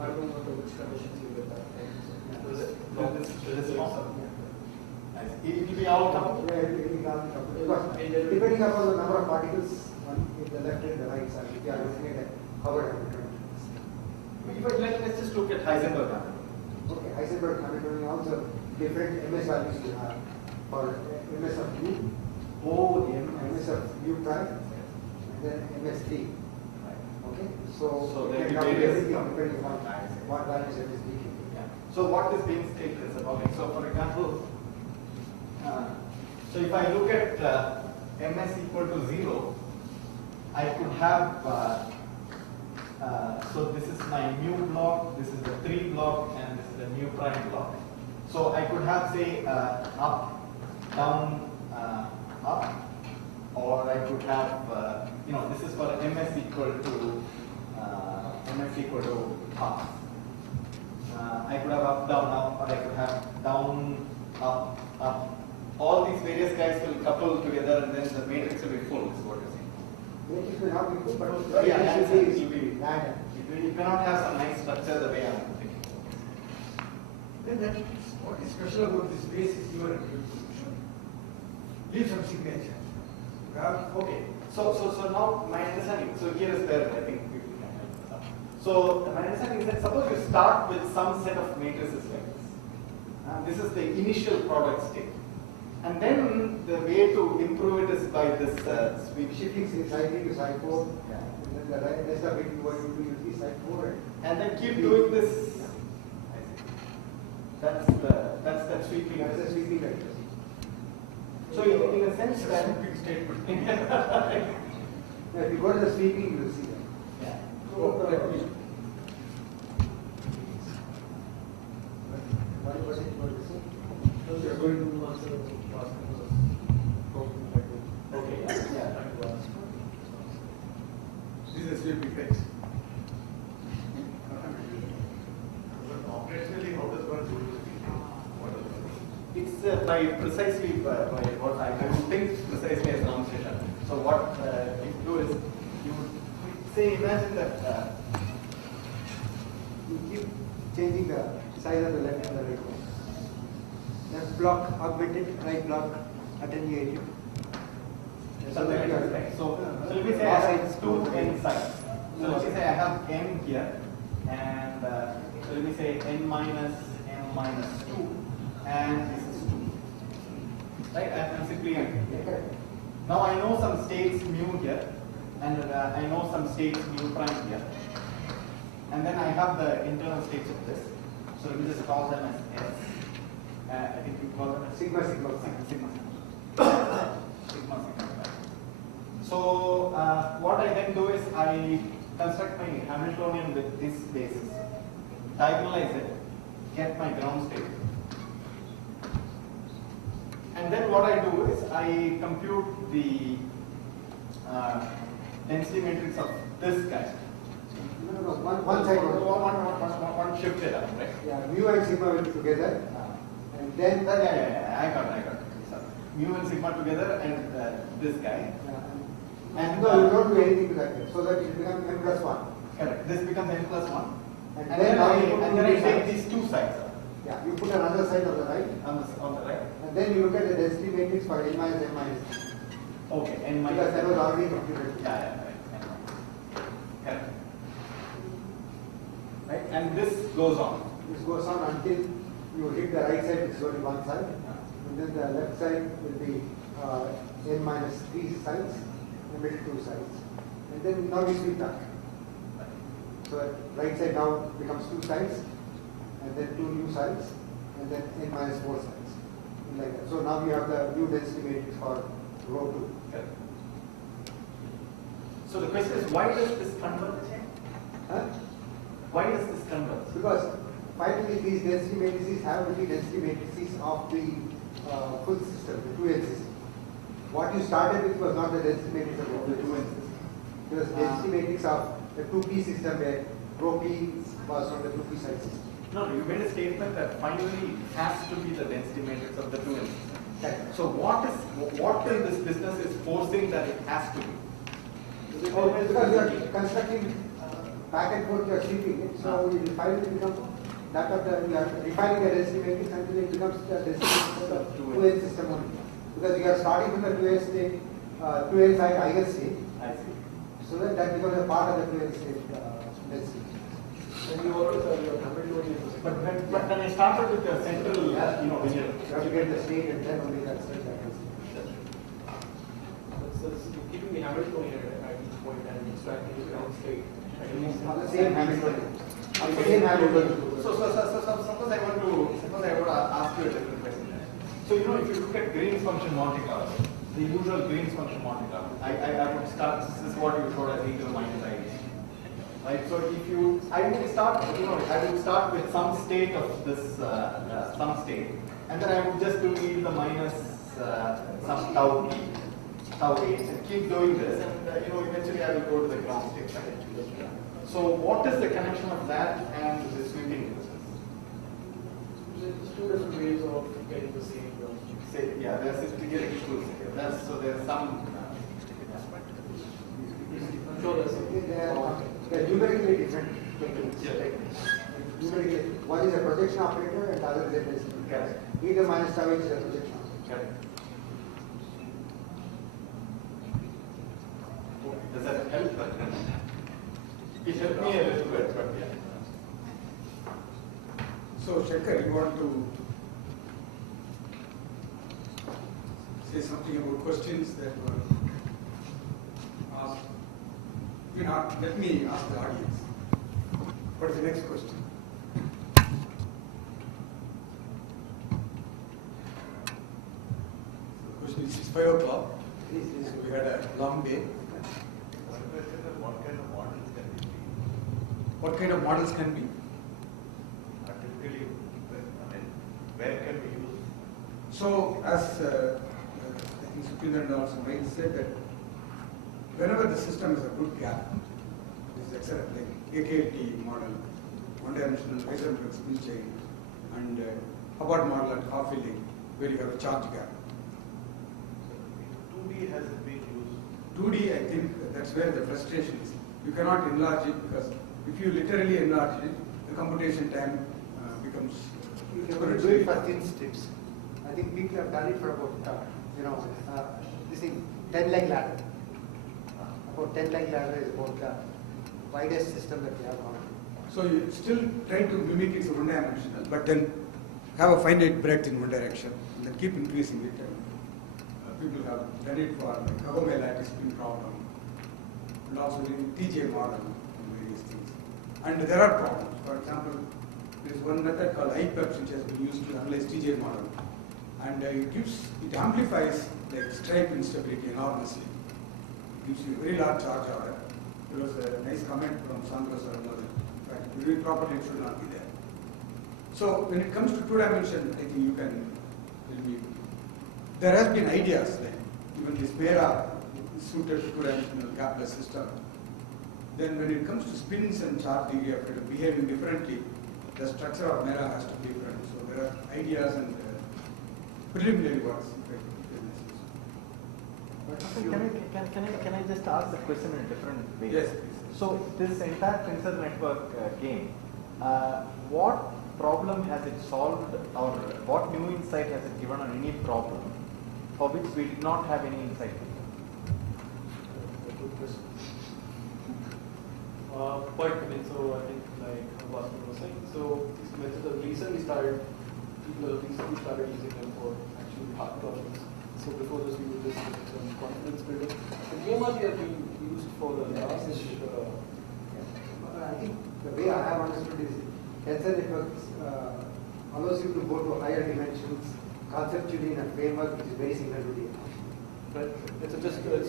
I don't know which conditions you get that. This form. It will be all coupled. Depending upon the number of particles on in the left and the right side, if you are looking at a covered Hamiltonian. Let's just look at Heisenberg Hamiltonian. Okay, Heisenberg Hamiltonian also different MS values you have for MS of mu, MS of mu prime, and then MS3. Okay, so there you will can be calculate various everything depending on what values MS taking. So what is being stated is about it. So for example, so if I look at ms equal to 0, I could have, so this is my mu block, this is the 3 block, and this is the mu prime block. So I could have, say, up, down, up, or I could have, this is for ms equal to half. I could have up, down, up, or I could have down, up, up. All these various guys will couple together, and then the matrix will be full, is what you're saying. Matrix may not be full, but Yeah, it should it will be random. You cannot have some nice structure the way I'm thinking. Then that is what is special about this base is your leave some signature. You have Okay, so now my understanding, so here is where I think people can help us out. So my understanding is that suppose you start with some set of matrices like this. This is the initial product state. And then the way to improve it is by this sweep Shifting side 3 to side 4, Yeah. and then the rest of it you want to do is side 4. And then keep doing this. I see. That's that sweeping. That's the sweeping vector. So in a sense that big statement. Now, if you go to the sweeping, you will see that. yeah. What was it? What was it? you are going to answer the last Okay. Yeah. This is sweeping text. Operationally, how does one do this? It's by precisely by what I would think precisely as Ram said. So what you do is you would say imagine that You keep changing the size of the left and the right one. Left block augmented, right block attenuated. something like that, right? So let me say I have two n sides. So let me say I have n here, and So let me say n minus m minus 2, and this is 2. Right? I'm simply now I know some states mu here, and I know some states mu prime here, and then I have the internal states of this. So let me just call them as S. I think we call them as Sigma, sigma, sigma. Sigma. So what I then do is I construct my Hamiltonian with this basis, diagonalize it, get my ground state. And then what I do is I compute the density matrix of this guy. No, one side. One shifted up, right? Yeah, mu and sigma will be together, and then Yeah, I got it. So, mu and sigma together and this guy. and no, you don't do anything to that, so that it becomes m plus 1. Correct. This becomes n plus 1. And And then then now I, you put and then I two take sides. these two sides Yeah, you put another side on the right, on the right. and then you look at the density matrix for n minus m minus 3. Okay, n minus. Because that was already computed. Yeah, right. Correct. Right, and this goes on. This goes on until you hit the right side, which is only one side, and then the left side will be n minus 3 sides, and middle 2 sides. And then now you sweep back. So right side now becomes 2 sides, and then 2 new sides, and then n minus 4 sides. Like that. So now we have the new density matrix for row 2. Correct. So the question is, why does this converge? Huh? Why does this converge? Because finally these density matrices have to be density matrices of the full system, the 2n system. What you started with was not the density matrix of the 2n system. It was density matrix of the 2p system where rho p was from the 2p side system. No, you made a statement that finally it has to be the density matrix of the 2n system. Correct. So what in this business is forcing that it has to be? Because you are constructing back and forth, you are sweeping it, so it will finally become that of the, you are defining the density matrix until it becomes the density matrix of the 2n system only. Because you are starting from the 2n state, 2n side eigen state, I see. so that becomes a part of the 2n state density. And you always have your Hamiltonian. But when I started with the central, Yeah. when You have to get the state and then only that state that density. So you're keeping the Hamiltonian at each point and extracting the ground state. On the same Hamiltonian. On the same Hamiltonian. So suppose I want to ask you a different question. So if you look at Green's function Monte Carlo, the usual Green's function Monte Carlo, I would start. This is what you showed as e to the minus I. Right. So I would start with some state of this some state, and then I would just do e to the minus some tau p, tau h, and keep doing this, and eventually I will go to the ground state. Right? So what is the connection of that and the sweeping process? There's two different ways of getting the same. There's getting close. There's some. I'm sure there's some. They are numerically different techniques. Yeah. Numerically, one is a projection operator and the other is a density. Correct. E to the minus tau h is a projection operator. Correct. Does that help? It helped me a little bit, but yeah. So, Shekhar, you want to say something about questions that were asked? Let me ask the audience. What is the next question? So the question is, it's 5 o'clock. So we had a long day. What kind of models can be? Typically, where can we use? So, as I think Supindra and also Mike said that whenever the system is a good gap, this is excellent, like AKLT model, one-dimensional Heisenberg spin chain, and Hubbard model at half filling, where you have a charge gap. 2D has been used. 2D, I think that's where the frustration is. You cannot enlarge it because if you literally enlarge it, the computation time becomes You can do it for thin strips. I think people have done it for about, this thing, 10 leg ladder. About 10 leg ladder is about the widest system that we have on. So you still try to mimic it one dimensional, but then have a finite breadth in one direction, and then keep increasing it. And, people have done it for the Kagome lattice spin problem, and also in TJ model and various things. And there are problems. For example, there is one method called IPEPS which has been used to analyze TJ model, and it amplifies the stripe instability enormously. It gives you a very large charge order. There was a nice comment from Sandra Saramodi. In fact, very properly it should not be there. So when it comes to two dimension, I think you can tell me. There has been ideas like even this Mera is suited to two-dimensional gapless system. Then when it comes to spins and charge degree of freedom behaving differently, the structure of Mera has to be different. So there are ideas and preliminary works. Can I just ask the question in a different way? Yes. So this entire tensor network game, what problem has it solved, or what new insight has it given on any problem for which we did not have any insight before? Good question. Quite, I mean, so I think like Bhaskar was saying, so these methods have recently started, people have recently started using them for actually hard problems. So before this, we were just using some confidence building. The KMRG have been used for the last. I think the way I have understood is tensor networks allows you to go to higher dimensions conceptually in a framework which is very similar to the Right. It's a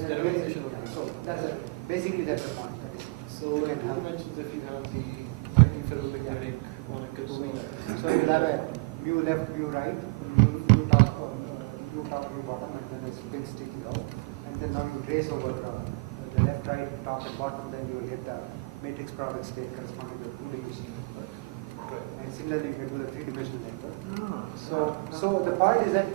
generalization of it. So basically that's the point. So like two dimensions, if you have the anti-ferromagnetic on a Kagome lattice. So you will have a mu left, mu right, mu top, mu bottom, and then a spin sticking out. And then now you trace over the left, right, top, and bottom, then you will get the matrix product state corresponding to the two-dimensional network. And similarly, you can do the three-dimensional network. So the point is that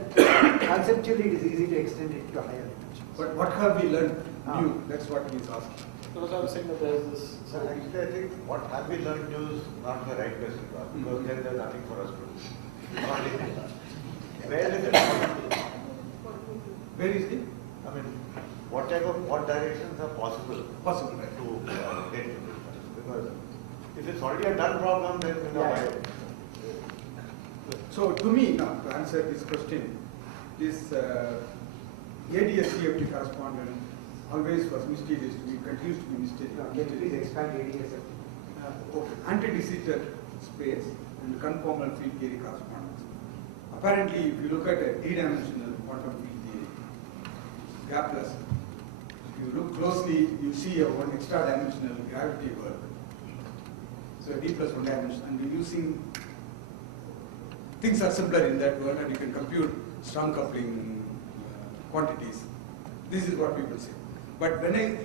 conceptually it is easy to extend it to higher dimensions. But what have we learned new? That's what he's asking. So as I was saying that there's this. So actually, I think what have we learned new is not the right question to ask, because then there's nothing for us to do. Where is it possible? Where is it? I mean, what directions are possible? Possible, right? To get to this? Because if it's already a done problem, then you know. So to me, now to answer this question, this ADS CFT correspondent always was mysterious to me, continues to be mysterious. Can you please expand ADS? Okay, anti-de Sitter space and conformal field theory correspondence. Apparently, if you look at a three-dimensional quantum field theory, gapless, if you look closely, you see a one extra-dimensional gravity world. So D plus one dimension, and you're using things are simpler in that world, and you can compute strong coupling quantities. This is what people say. But when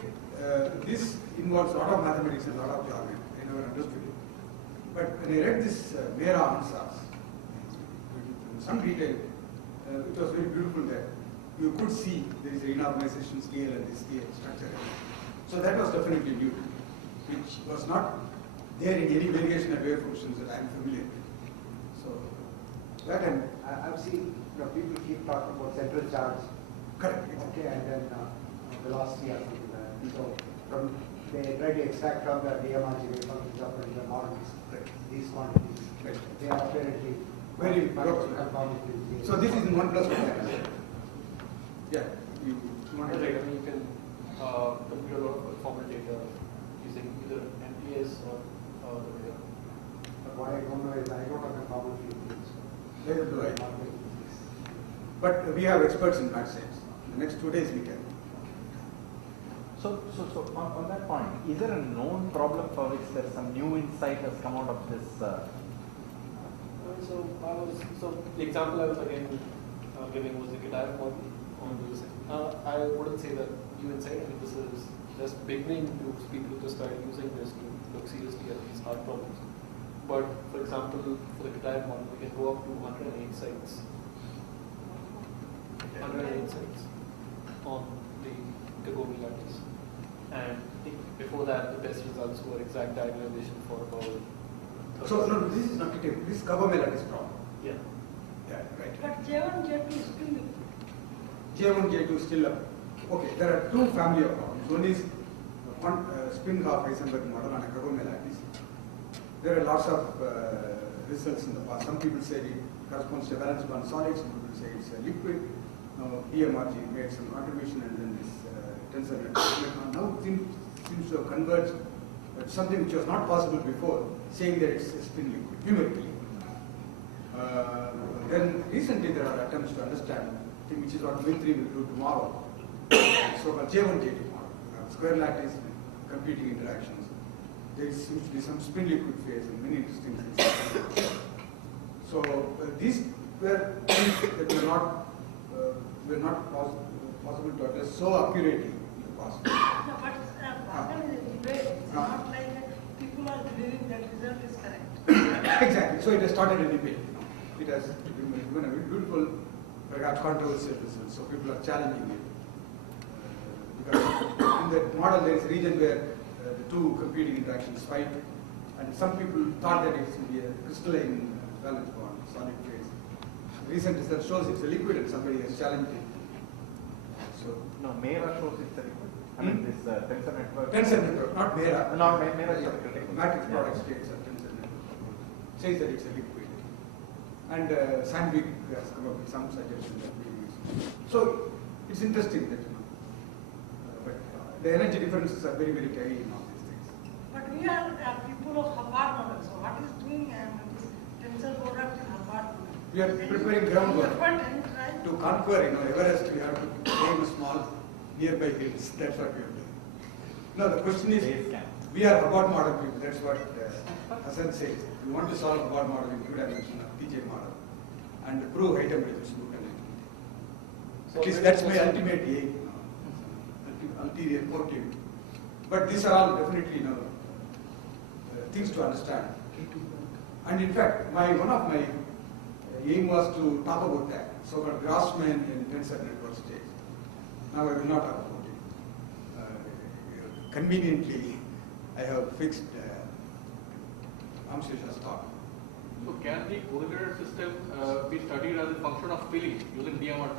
this involves a lot of mathematics and a lot of geometry, I never understood it. But when I read this Mera answers in some detail, it was very beautiful that you could see there is a renormalization scale and this scale structure. So that was definitely new, which was not there in any variation of wave functions that I am familiar with. So that and I've seen people keep talking about central charge. correct. Okay, and then velocity or something like that. So they try to extract from the DMRG wave functions up in the models, these quantities. Right. They are apparently Very conform proper. with So this is in 1 plus 1. Yeah, you want to Right, I mean, you can compute a lot of conformal data using either MPS or the way. But what I don't know is I don't have conformal field theory. Neither do I. But we have experts in math science. The next 2 days we can. So on that point, is there a known problem for which there some new insight has come out of this? So the example I was again giving was the guitar model on music. I wouldn't say that new insight. I mean, this is just beginning groups. People just started using this to look seriously at these hard problems. But for example, for the guitar model, we can go up to 108 sites. 108 sites on the Kagome lattice. And I think before that, the best results were exact diagonalization for about. So no, this is not a table. This is Kagome lattice problem. Yeah. Yeah, right. But J1, J2 is still J1, J2 still up. Okay, there are two family of problems. One is one spin half Heisenberg model on a Kagome lattice. there are lots of results in the past. Some people say it corresponds to a valence bond solid, some people say it's a liquid. Now, EMRG made some contribution, and then this tensor network now seems to have converged something which was not possible before, saying that it's a spin liquid, numerically. Then recently there are attempts to understand, which is what Mitri will do tomorrow, so-called J1, J2 model. Square lattice competing interactions. There seems to be some spin liquid phase and many interesting things. So these were things that were not possible to address so accurately in the past. No, but problem is a debate. It's not like people are believing that result is correct. Exactly. So it has started a debate. It has given a beautiful, perhaps controversial result. So people are challenging it. Because in that model there is a region where the two competing interactions fight, and some people thought that it would be a crystalline valence bond, solid phase. Recent result shows it's a liquid, and somebody has challenged it. So no, Mera shows it's a liquid. I mean, this tensor network. Tensor network, not Mera. Not Mera is a critical. Matrix product states are tensor network. Says that it's a liquid. And Sandvik has come up with some suggestions that we use. So it's interesting that, but the energy differences are very, very tiny in all these things. But we are people of Hubbard model. So what is doing this tensor product in Hubbard model? We are preparing groundwork Any try? to conquer, Everest. We have to name small nearby hills. That's what we are doing. No, the question is, we are Hubbard model people. That's what Hassan says. We want to solve Hubbard model in 2-dimension of TJ model and prove high temperature superconductivity. At least that's my ultimate aim, ulterior motive. But these are all definitely things to understand. And in fact, one of my aim was to talk about that, so-called Grassmann and tensor network stage. Now I will not talk about it. Conveniently, I have fixed Amshesha's talk. So can the correlated system be studied as a function of filling using DMR?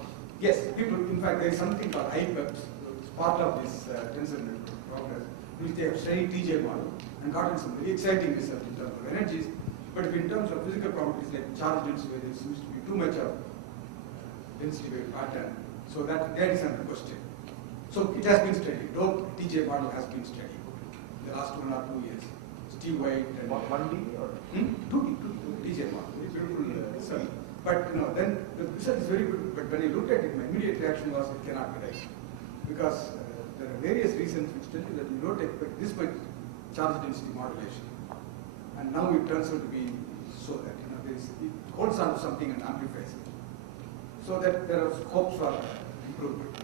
Yes, people, in fact, there is something called IPEPS, it's part of this tensor network progress, which they have studied TJ model and gotten some very exciting results in terms of energies. But if in terms of physical properties like charge density, where there seems to be too much of density wave pattern, so that is under question. So it has been studied. Though TJ model has been studied in the last 1 or 2 years. Steve White and 1D or 2D TJ model, very beautiful result. But then the result is very good. But when I looked at it, my immediate reaction was it cannot be right, because there are various reasons which tell you that you don't expect this much charge density modulation, and now it turns out to be so that it holds on to something and amplifies it, so that there are scopes for improvement.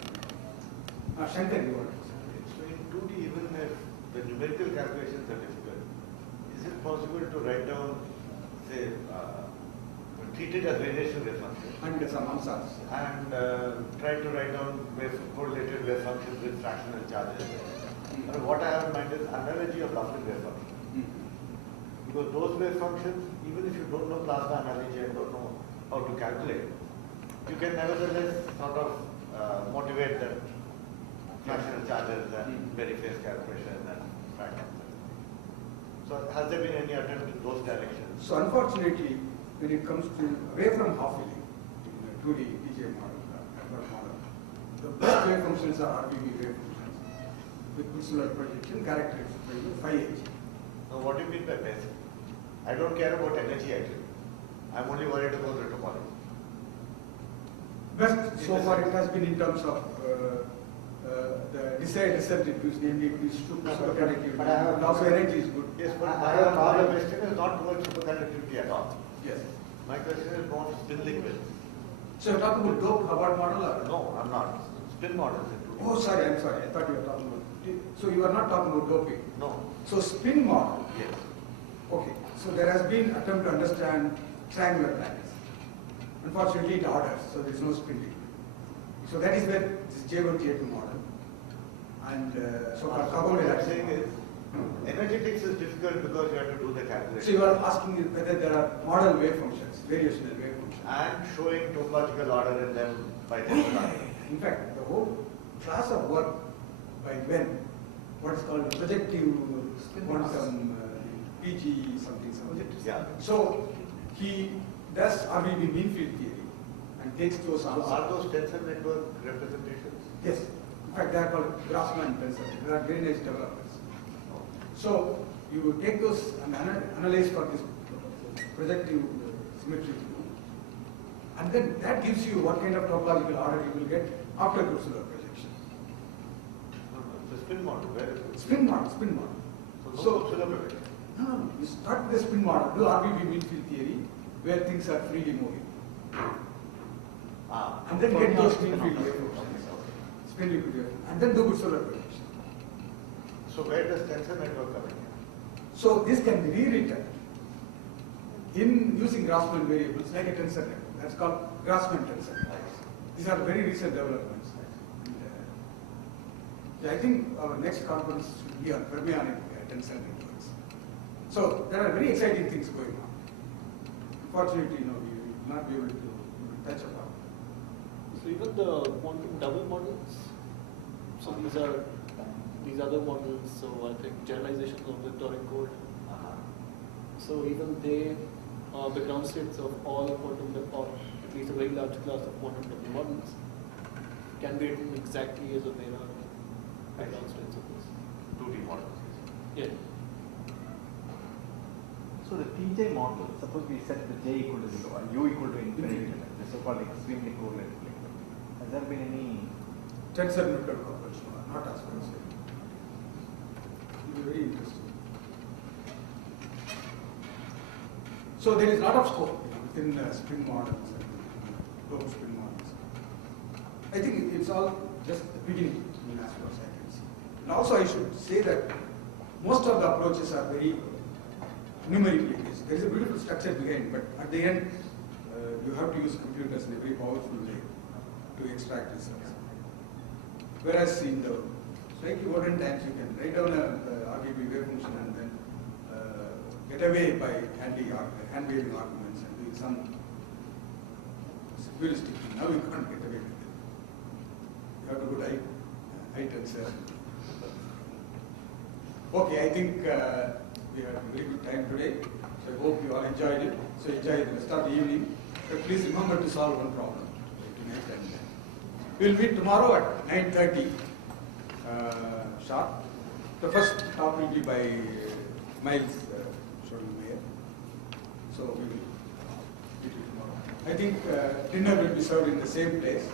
Shankar, you want to say? So in 2D, even if the numerical calculations are difficult, is it possible to write down, say, treat it as variation wave function? And some answers. And try to write down correlated wave functions with fractional charges. What I have in mind is analogy of Laplace wave function. Because those wave functions, even if you don't know plasma analogy and don't know how to calculate, you can nevertheless sort of motivate that fractional charges and very phase calculation and fractions. So has there been any attempt in those directions? So unfortunately, when it comes to away from half-filling, in the 2D TJ model, the best wave functions are RBB wave functions with pulsar projection characterized by the phi h. Now what do you mean by best? I don't care about energy actually. I'm only worried about the topology. Best so far it has been in terms of the desired result it gives, namely it gives superconductivity. But I have- And also energy is good. Yes, but I my have question is not towards superconductivity at all. Yes. My question is more spin liquid. So you're talking about dope Hubbard model or? No, I'm not. Spin models. Oh, sorry, I'm sorry. I thought you were talking about. So you are not talking about doping. No. So spin model. Yes. Okay. So there has been attempt to understand triangular lattice. Unfortunately, it orders, so there is no spin liquid. So that is where this J1, J2 model and so What carbon I'm saying is, energetics is difficult because you have to do the calculation. So you are asking whether there are model wave functions, variational wave functions. And showing topological order in them by tensor. In fact, the whole class of work by Ben, what is called projective quantum PG something. Yeah. So he does RBB mean field theory and takes those So answers. are those tensor network representations? Yes. In fact, they are called Grassmann tensor. They are very nice developers. So you take those and analyze for this projective symmetry. And then that gives you what kind of topological order you will get after Kurzula projection. No, the spin model, where is it? Spin model. So no Kurzula projection. No. You start with the spin model, do RBB mean field theory, where things are freely moving. And then get those mean field waveforms. Spin liquid wave. And then do Kurzula projection. So where does tensor network come in? So this can be rewritten in using Grassmann variables like a tensor network. That's called Grassmann tensor networks. These are very recent developments. And, I think our next conference should be on fermionic tensor networks. So there are very exciting things going on. Unfortunately, we will not be able to touch upon. So even the quantum double models, so these other models, so I think generalizations of the Turing code. So even they are the ground states of all quantum, or at least a very large class of quantum double models, can be written exactly as they are the ground states of this. 2D models. Yeah. So the TJ model, suppose we set the J equal to 0 and U equal to infinity, the so-called extremely correlated liquid. Has there been any Tensor network operation, not as per se. It will be very interesting. So there is a lot of scope within spin models and globe spin models. I think it's all just the beginning, as far as I can see. And also I should say that most of the approaches are very numerically based. There is a beautiful structure behind, but at the end, you have to use computers in a very powerful way to extract results. Whereas in the slightly modern times, you can write down a RBB wave function and then get away by hand waving arguments and doing some heuristic thing. Now you can't get away with it. You have to go to height and search. Okay, I think we had a very good time today. So I hope you all enjoyed it. So enjoy the rest of the evening. But please remember to solve one problem tonight. And we'll meet tomorrow at 9:30 sharp. The first talk will be by Miles Schoenmeier. So we will meet you tomorrow. I think dinner will be served in the same place.